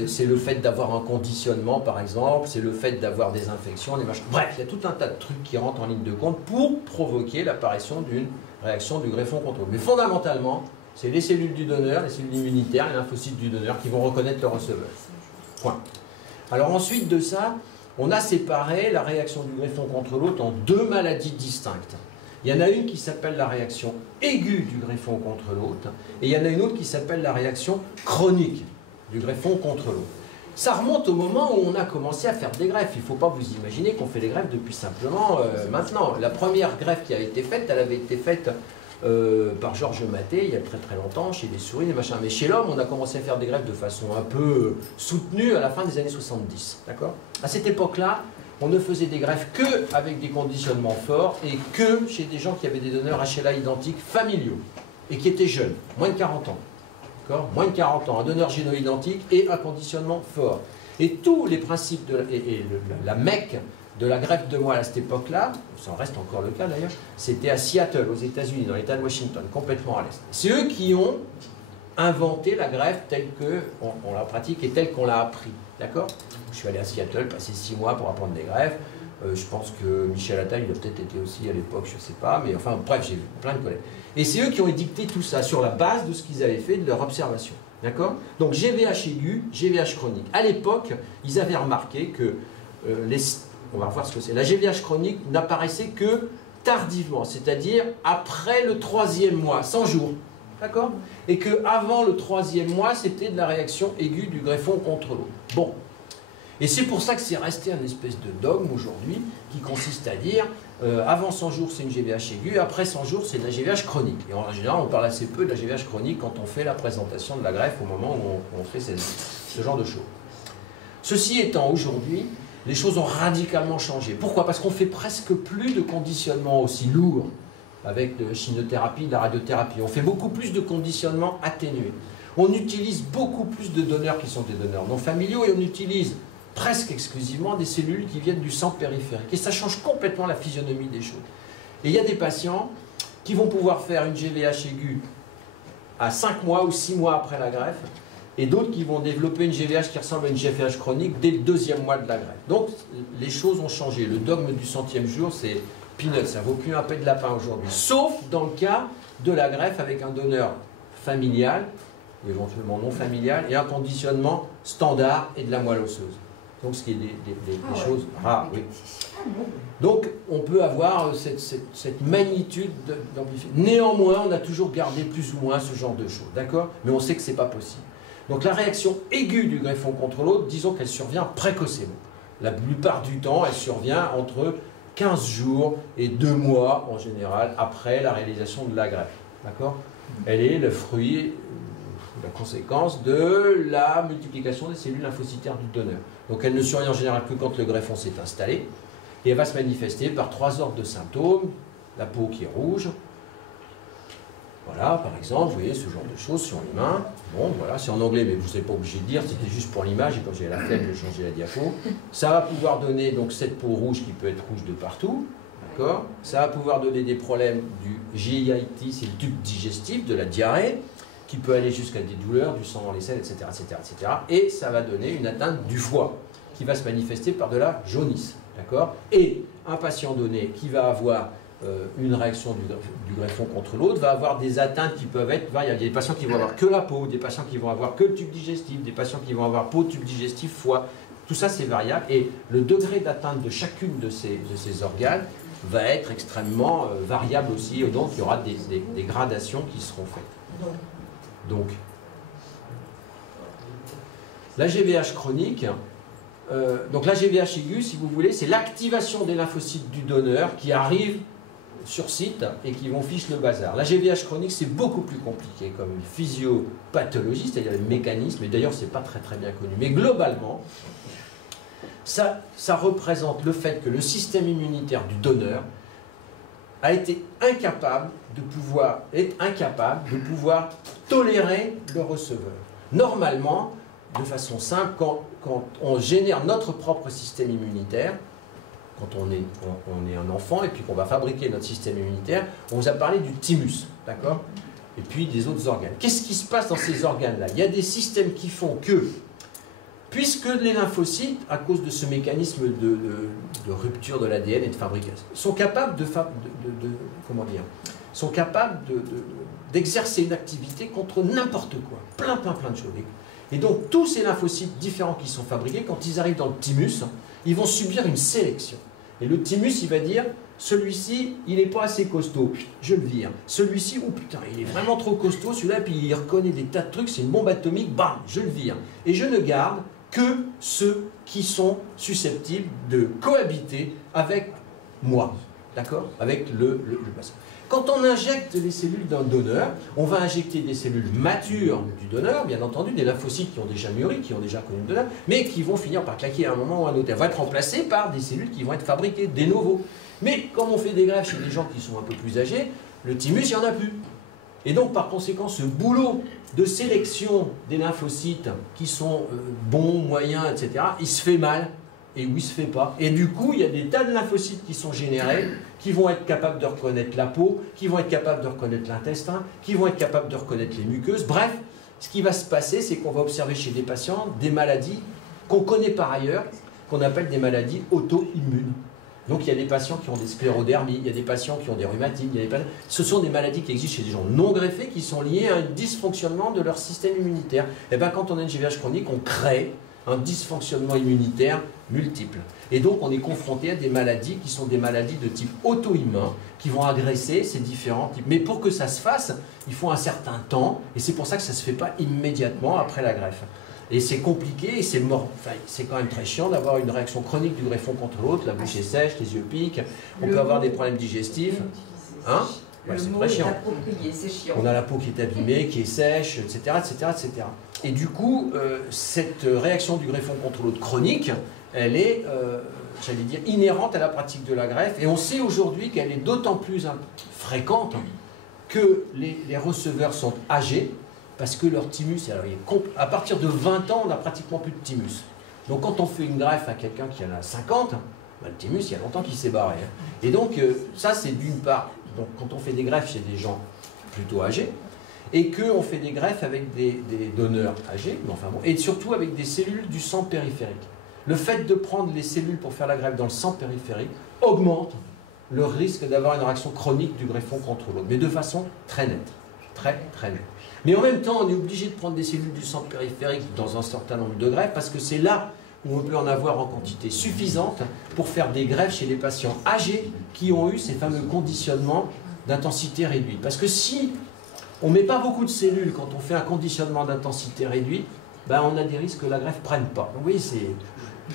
C'est le fait d'avoir un conditionnement, par exemple, c'est le fait d'avoir des infections, des machins. Bref, il y a tout un tas de trucs qui rentrent en ligne de compte pour provoquer l'apparition d'une réaction du greffon contre l'autre. Mais fondamentalement, c'est les cellules du donneur, les cellules immunitaires, les lymphocytes du donneur qui vont reconnaître le receveur. Point. Alors ensuite de ça, on a séparé la réaction du greffon contre l'autre en deux maladies distinctes. Il y en a une qui s'appelle la réaction aiguë du greffon contre l'autre, et il y en a une autre qui s'appelle la réaction chronique du greffon contre l'autre. Ça remonte au moment où on a commencé à faire des greffes. Il ne faut pas vous imaginer qu'on fait des greffes depuis simplement maintenant. La première greffe qui a été faite, elle avait été faite par Georges Maté il y a très très longtemps, chez les souris, des machins. Mais chez l'homme, on a commencé à faire des greffes de façon un peu soutenue à la fin des années 70. D'accord ? À cette époque-là, on ne faisait des greffes qu'avec des conditionnements forts et que chez des gens qui avaient des donneurs HLA identiques familiaux et qui étaient jeunes, moins de 40 ans. Moins de 40 ans, un donneur géno-identique et un conditionnement fort. Et tous les principes, la mecque de la greffe de moelle à cette époque-là, ça en reste encore le cas d'ailleurs, c'était à Seattle, aux États-Unis, dans l'État de Washington, complètement à l'est. C'est eux qui ont inventé la greffe telle qu'on la pratique et telle qu'on l'a appris. D'accord ? Je suis allé à Seattle, passé 6 mois pour apprendre des greffes. Je pense que Michel Attal, il a peut-être été aussi à l'époque, je ne sais pas, mais enfin, bref, j'ai plein de collègues. Et c'est eux qui ont édicté tout ça sur la base de ce qu'ils avaient fait, de leur observation. D'accord ? Donc GVH aigu, GVH chronique. À l'époque, ils avaient remarqué que on va voir ce que c'est. La GVH chronique n'apparaissait que tardivement, c'est-à-dire après le 3e mois, 100 jours. D'accord ? Et qu'avant le 3e mois, c'était de la réaction aiguë du greffon contre l'autre. Bon. Et c'est pour ça que c'est resté un espèce de dogme aujourd'hui qui consiste à dire avant 100 jours c'est une GVH aiguë, après 100 jours c'est de la GVH chronique. Et en général on parle assez peu de la GVH chronique quand on fait la présentation de la greffe au moment où on fait ce genre de choses. Ceci étant, aujourd'hui, les choses ont radicalement changé. Pourquoi? Parce qu'on fait presque plus de conditionnement aussi lourd avec de la chimiothérapie, de la radiothérapie. On fait beaucoup plus de conditionnement atténué. On utilise beaucoup plus de donneurs qui sont des donneurs non familiaux et on utilise presque exclusivement des cellules qui viennent du sang périphérique. Et ça change complètement la physionomie des choses. Et il y a des patients qui vont pouvoir faire une GVH aiguë à 5 mois ou 6 mois après la greffe et d'autres qui vont développer une GVH qui ressemble à une GVH chronique dès le 2e mois de la greffe. Donc les choses ont changé. Le dogme du 100e jour, c'est peanuts, ça ne vaut plus un pet de lapin aujourd'hui. Sauf dans le cas de la greffe avec un donneur familial, éventuellement non familial, et un conditionnement standard et de la moelle osseuse. Donc ce qui est des choses rares. Oui. Donc on peut avoir cette magnitude d'amplification. Néanmoins, on a toujours gardé plus ou moins ce genre de choses, d'accord? Mais on sait que ce n'est pas possible. Donc la réaction aiguë du greffon contre l'autre, disons qu'elle survient précocement. La plupart du temps, elle survient entre 15 jours et 2 mois en général après la réalisation de la greffe. D'accord? Elle est le fruit, la conséquence de la multiplication des cellules lymphocytaires du donneur. Donc elle ne survient en général que quand le greffon s'est installé et elle va se manifester par 3 ordres de symptômes. La peau qui est rouge. Voilà, par exemple, vous voyez ce genre de choses sur les mains. Bon, voilà, c'est en anglais, mais vous n'êtes pas obligé de dire, c'était juste pour l'image, et quand j'ai la flemme, je vais changer la diapo. Ça va pouvoir donner donc cette peau rouge qui peut être rouge de partout, d'accord? Ça va pouvoir donner des problèmes du GIT, c'est le tube digestif, de la diarrhée, qui peut aller jusqu'à des douleurs, du sang dans les selles, etc., etc., etc. Et ça va donner une atteinte du foie, qui va se manifester par de la jaunisse, d'accord? Et un patient donné qui va avoir une réaction du greffon contre l'autre, va avoir des atteintes qui peuvent être variables. Il y a des patients qui vont avoir que la peau, des patients qui vont avoir que le tube digestif, des patients qui vont avoir peau, tube digestif, foie. Tout ça, c'est variable. Et le degré d'atteinte de chacune de ces organes va être extrêmement variable aussi. Donc, il y aura des gradations qui seront faites. Donc, la GVH chronique, donc la GVH aiguë, si vous voulez, c'est l'activation des lymphocytes du donneur qui arrivent sur site et qui vont fiche le bazar. La GVH chronique, c'est beaucoup plus compliqué comme physiopathologie, c'est-à-dire les mécanismes, et d'ailleurs, c'est pas très bien connu. Mais globalement, ça représente le fait que le système immunitaire du donneur a été incapable de pouvoir tolérer le receveur. Normalement, de façon simple, quand on génère notre propre système immunitaire, quand on est un enfant et puis qu'on va fabriquer notre système immunitaire, on vous a parlé du thymus, d'accord? Et puis des autres organes. Qu'est-ce qui se passe dans ces organes-là? Il y a des systèmes qui font que, puisque les lymphocytes, à cause de ce mécanisme de rupture de l'ADN et de fabrication, sont capables d'exercer une activité contre n'importe quoi, plein de choses. Et donc tous ces lymphocytes différents qui sont fabriqués, quand ils arrivent dans le thymus, ils vont subir une sélection. Et le thymus, il va dire, celui-ci, il n'est pas assez costaud, je le vire. Celui-ci, oh putain, il est vraiment trop costaud, celui-là, puis il reconnaît des tas de trucs, c'est une bombe atomique, bam, je le vire. Et je ne garde que ceux qui sont susceptibles de cohabiter avec moi, d'accord? Avec le patient. Quand on injecte les cellules d'un donneur, on va injecter des cellules matures du donneur, bien entendu, des lymphocytes qui ont déjà mûri, qui ont déjà connu le donneur, mais qui vont finir par claquer à un moment ou à un autre. Elles vont être remplacées par des cellules qui vont être fabriquées, des novos. Mais comme on fait des greffes chez des gens qui sont un peu plus âgés, le thymus, il n'y en a plus. Et donc, par conséquent, ce boulot de sélection des lymphocytes qui sont bons, moyens, etc., il se fait mal. Et où il ne se fait pas. Et du coup, il y a des tas de lymphocytes qui sont générés, qui vont être capables de reconnaître la peau, qui vont être capables de reconnaître l'intestin, qui vont être capables de reconnaître les muqueuses. Bref, ce qui va se passer, c'est qu'on va observer chez des patients des maladies qu'on connaît par ailleurs, qu'on appelle des maladies auto-immunes. Donc il y a des patients qui ont des sclérodermies, il y a des patients qui ont des rhumatismes, ce sont des maladies qui existent chez des gens non greffés qui sont liées à un dysfonctionnement de leur système immunitaire. Et bien quand on a une GVH chronique, on crée un dysfonctionnement immunitaire multiple. Et donc on est confronté à des maladies qui sont des maladies de type auto-immun, qui vont agresser ces différents types. Mais pour que ça se fasse, il faut un certain temps, et c'est pour ça que ça ne se fait pas immédiatement après la greffe. Et c'est compliqué, et c'est quand même très chiant d'avoir une réaction chronique du greffon contre l'autre, la bouche est sèche, les yeux piquent, on peut avoir des problèmes digestifs. Hein? Ouais, c'est très chiant. On a la peau qui est abîmée, qui est sèche, etc. etc., etc. Et du coup, cette réaction du greffon contre l'autre chronique, elle est, j'allais dire, inhérente à la pratique de la greffe. Et on sait aujourd'hui qu'elle est d'autant plus fréquente que les receveurs sont âgés, parce que leur thymus, alors, à partir de 20 ans, on n'a pratiquement plus de thymus. Donc quand on fait une greffe à quelqu'un qui en a 50, bah, le thymus, il y a longtemps qu'il s'est barré. Hein. Et donc, ça, c'est d'une part. Donc quand on fait des greffes chez des gens plutôt âgés, et qu'on fait des greffes avec des donneurs âgés, mais enfin bon, et surtout avec des cellules du sang périphérique. Le fait de prendre les cellules pour faire la greffe dans le sang périphérique augmente le risque d'avoir une réaction chronique du greffon contre l'autre, mais de façon très nette. Très, très nette. Mais en même temps, on est obligé de prendre des cellules du sang périphérique dans un certain nombre de greffes, parce que c'est là où on peut en avoir en quantité suffisante pour faire des greffes chez les patients âgés qui ont eu ces fameux conditionnements d'intensité réduite. Parce que si on ne met pas beaucoup de cellules quand on fait un conditionnement d'intensité réduite, ben on a des risques que la greffe ne prenne pas. Donc, oui, c'est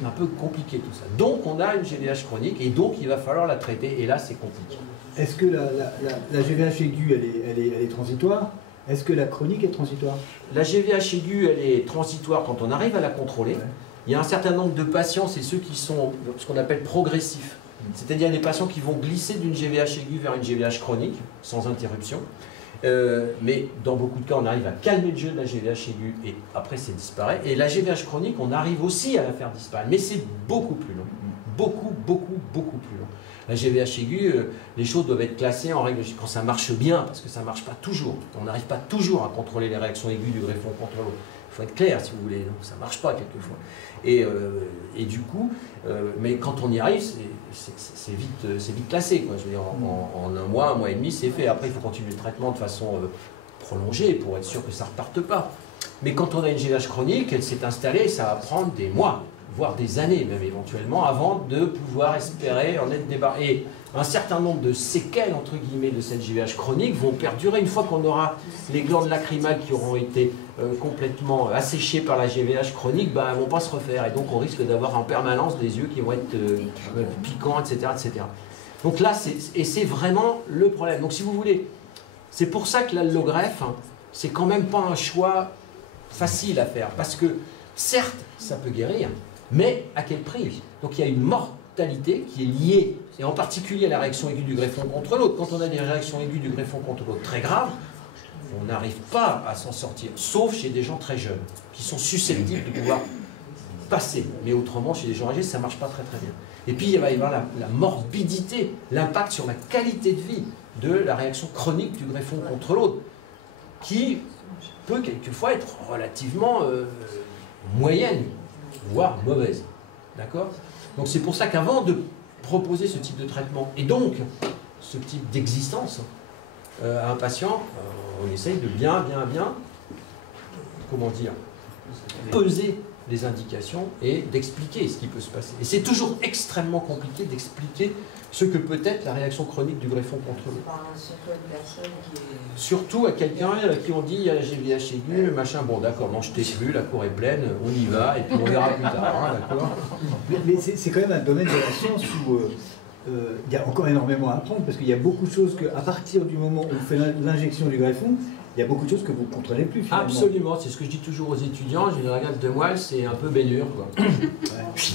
un peu compliqué tout ça. Donc on a une GVH chronique et donc il va falloir la traiter et là c'est compliqué. Est-ce que la GVH aiguë, elle est transitoire? Est-ce que la chronique est transitoire? La GVH aiguë, elle est transitoire quand on arrive à la contrôler. Ouais. Il y a un certain nombre de patients, c'est ceux qui sont ce qu'on appelle progressifs. C'est-à-dire les patients qui vont glisser d'une GVH aiguë vers une GVH chronique, sans interruption. Mais dans beaucoup de cas, on arrive à calmer le jeu de la GVH aiguë et après, c'est disparaît. Et la GVH chronique, on arrive aussi à la faire disparaître. Mais c'est beaucoup plus long. Beaucoup plus long. La GVH aiguë, les choses doivent être classées en règle quand ça marche bien, parce que ça ne marche pas toujours. On n'arrive pas toujours à contrôler les réactions aiguës du greffon contre l'autre. Il faut être clair, si vous voulez. Donc, ça ne marche pas quelquefois. Et du coup, mais quand on y arrive, c'est vite classé. Quoi. Je veux dire, en un mois et demi, c'est fait. Après, il faut continuer le traitement de façon prolongée pour être sûr que ça ne reparte pas. Mais quand on a une GVH chronique, elle s'est installée, ça va prendre des mois, voire des années même éventuellement, avant de pouvoir espérer en être débarrassé. Et un certain nombre de séquelles, entre guillemets, de cette GVH chronique vont perdurer une fois qu'on aura les glandes lacrymales qui auront été complètement asséchées par la GVH chronique, ben, elles ne vont pas se refaire. Et donc on risque d'avoir en permanence des yeux qui vont être piquants, etc., etc. Donc là, c'est vraiment le problème. Donc si vous voulez, c'est pour ça que l'allogreffe, hein, c'est quand même pas un choix facile à faire. Parce que, certes, ça peut guérir, mais à quel prix? Donc il y a une mortalité qui est liée, et en particulier à la réaction aiguë du greffon contre l'autre. Quand on a des réactions aiguës du greffon contre l'autre très graves, on n'arrive pas à s'en sortir, sauf chez des gens très jeunes, qui sont susceptibles de pouvoir passer. Mais autrement, chez les gens âgés, ça ne marche pas très bien. Et puis il va y avoir la morbidité, l'impact sur la qualité de vie de la réaction chronique du greffon contre l'autre, qui peut quelquefois être relativement moyenne, voire mauvaise. D'accord? Donc c'est pour ça qu'avant de proposer ce type de traitement, et donc ce type d'existence à un patient, on essaye de bien, comment dire, peser les indications et d'expliquer ce qui peut se passer. Et c'est toujours extrêmement compliqué d'expliquer ce que peut être la réaction chronique du greffon contre l'autre. Surtout à quelqu'un à qui on dit il y a la GVH aiguë, machin, bon d'accord, non je t'ai plus, la cour est pleine, on y va, et puis on verra plus tard, hein, d'accord. Mais c'est quand même un domaine de la science où il y a encore énormément à apprendre, parce qu'il y a beaucoup de choses qu'à partir du moment où on fait l'injection du greffon, il y a beaucoup de choses que vous ne contrôlez plus finalement. Absolument, c'est ce que je dis toujours aux étudiants, je les regarde de moi, c'est un peu baignure quoi. Ouais.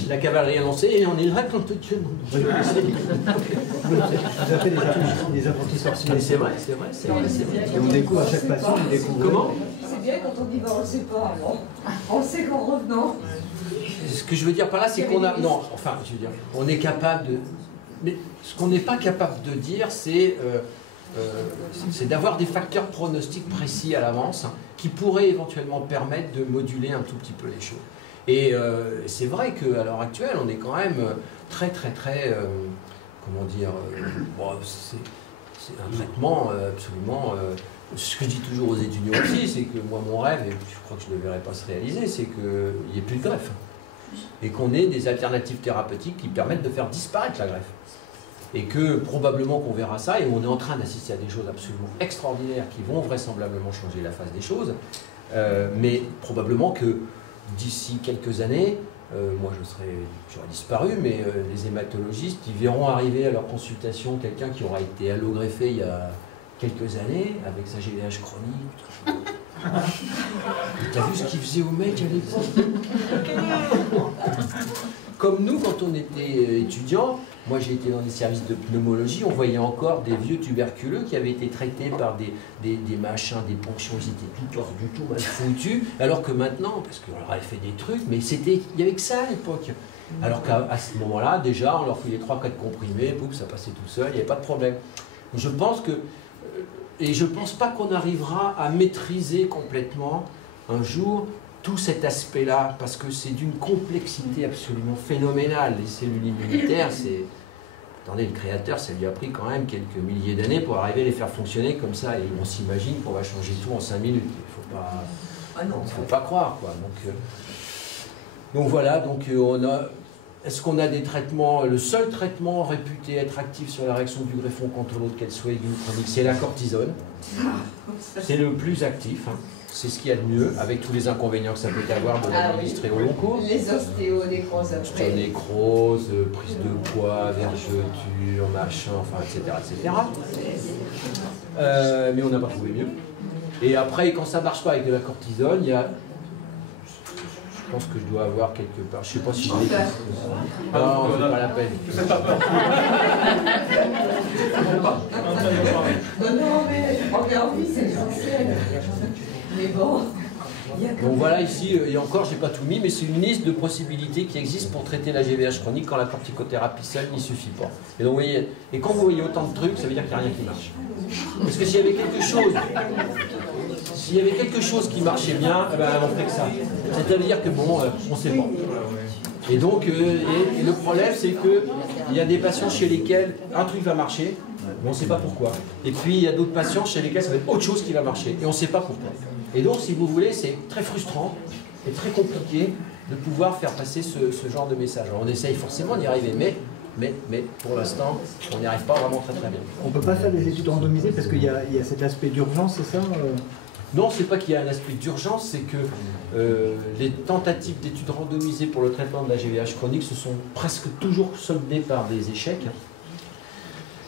La cavalerie annoncée et on est là quand tu te... Vous appelez les apprentis sorciers. C'est vrai. Et on découvre à chaque patient, on découvre. Comment? C'est bien quand on dit bah, on ne sait pas, on le sait qu'en revenant. Ce que je veux dire par là, c'est qu'on a... Non, enfin, je veux dire, on est capable de... Mais ce qu'on n'est pas capable de dire, c'est d'avoir des facteurs pronostiques précis à l'avance qui pourraient éventuellement permettre de moduler un tout petit peu les choses. Et c'est vrai qu'à l'heure actuelle, on est quand même très, comment dire, bon, c'est un traitement absolument... ce que je dis toujours aux étudiants aussi, c'est que moi, mon rêve, et je crois que je ne le verrai pas se réaliser, c'est qu'il n'y ait plus de greffe. Et qu'on ait des alternatives thérapeutiques qui permettent de faire disparaître la greffe. Et que probablement qu'on verra ça, et on est en train d'assister à des choses absolument extraordinaires qui vont vraisemblablement changer la face des choses, mais probablement que d'ici quelques années, moi j'aurais disparu, mais les hématologistes, ils verront arriver à leur consultation quelqu'un qui aura été allogreffé il y a quelques années, avec sa GVH chronique. T'as vu ce qu'il faisait au mec à l'époque? Comme nous, quand on était étudiants, moi j'ai été dans des services de pneumologie, on voyait encore des vieux tuberculeux qui avaient été traités par des machins, des ponctions, ils étaient tout tordus, tout mal foutus, alors que maintenant, parce qu'on leur avait fait des trucs, mais il n'y avait que ça à l'époque. Alors qu'à ce moment-là, déjà, on leur filait 3-4 comprimés, boum, ça passait tout seul, il n'y avait pas de problème. Je pense que, et je ne pense pas qu'on arrivera à maîtriser complètement un jour tout cet aspect-là, parce que c'est d'une complexité absolument phénoménale. Les cellules immunitaires, c'est... Attendez, le créateur, ça lui a pris quand même quelques milliers d'années pour arriver à les faire fonctionner comme ça, et on s'imagine qu'on va changer tout en 5 minutes. Il ne faut pas croire, quoi. Donc voilà, on a... Est-ce qu'on a des traitements? Le seul traitement réputé être actif sur la réaction du greffon contre l'autre, qu'elle soit aiguë ou chronique, c'est la cortisone. C'est le plus actif, hein. C'est ce qu'il y a de mieux, avec tous les inconvénients que ça peut avoir de l'administrer au long cours. Les ostéonécroses après. Ostéonécrose, prise de poids, vergeture, machin, enfin, etc. etc. Mais on n'a pas trouvé mieux. Et après, quand ça ne marche pas avec de la cortisone, il y a... Je pense que je dois avoir quelque part. Je ne sais pas si je l'ai. Non, c'est pas la peine. C'est pas peur. Non, mais on a envie, c'est essentiel. Mais bon. Donc voilà, ici, et encore, je n'ai pas tout mis, mais c'est une liste de possibilités qui existent pour traiter la GVH chronique quand la corticothérapie seule n'y suffit pas. Et donc, vous voyez, et quand vous voyez autant de trucs, ça veut dire qu'il n'y a rien qui marche. Parce que s'il y avait quelque chose. S'il y avait quelque chose qui marchait bien, eh ben, on ferait que ça. C'est-à-dire que bon, on ne sait pas. Et donc, et le problème, c'est qu'il y a des patients chez lesquels un truc va marcher, mais on ne sait pas pourquoi. Et puis, il y a d'autres patients chez lesquels ça va être autre chose qui va marcher, et on ne sait pas pourquoi. Et donc, si vous voulez, c'est très frustrant et très compliqué de pouvoir faire passer ce genre de message. Alors, on essaye forcément d'y arriver, mais pour l'instant, on n'y arrive pas vraiment très bien. On ne peut pas faire des études randomisées parce qu'il y a cet aspect d'urgence, c'est ça? Non, c'est pas qu'il y a un aspect d'urgence, c'est que les tentatives d'études randomisées pour le traitement de la GVH chronique se sont presque toujours soldées par des échecs.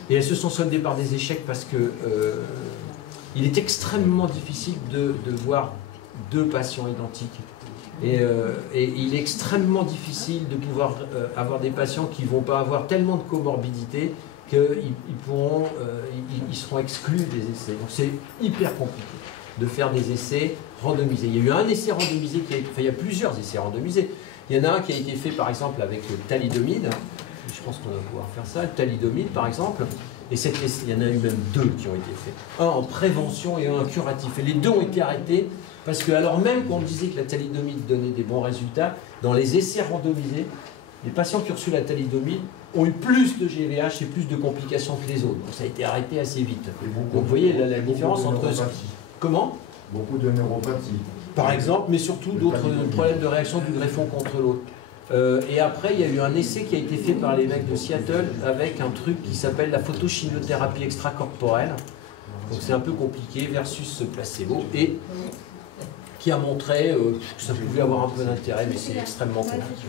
Et elles se sont soldées par des échecs parce que il est extrêmement difficile de voir deux patients identiques. Et il est extrêmement difficile de pouvoir avoir des patients qui ne vont pas avoir tellement de comorbidité qu'ils seront exclus des essais. Donc c'est hyper compliqué de faire des essais randomisés. Il y a eu un essai randomisé qui a été... Enfin, il y a plusieurs essais randomisés. Il y en a un qui a été fait, par exemple, avec le thalidomide. Je pense qu'on va pouvoir faire ça. Le thalidomide, par exemple. Et il y en a eu même 2 qui ont été faits. Un en prévention et un en curatif. Et les 2 ont été arrêtés parce que, alors même qu'on disait que la thalidomide donnait des bons résultats, dans les essais randomisés, les patients qui ont reçu la thalidomide ont eu plus de GVH et plus de complications que les autres. Donc ça a été arrêté assez vite. Donc vous voyez la différence entre... Comment? Beaucoup de neuropathie. Par exemple, mais surtout d'autres problèmes de réaction du greffon contre l'autre. Et après, il y a eu un essai qui a été fait par les mecs de Seattle avec un truc qui s'appelle la photochimiothérapie extracorporelle. Donc c'est un peu compliqué versus ce placebo et qui a montré que ça pouvait avoir un peu d'intérêt, mais c'est extrêmement compliqué.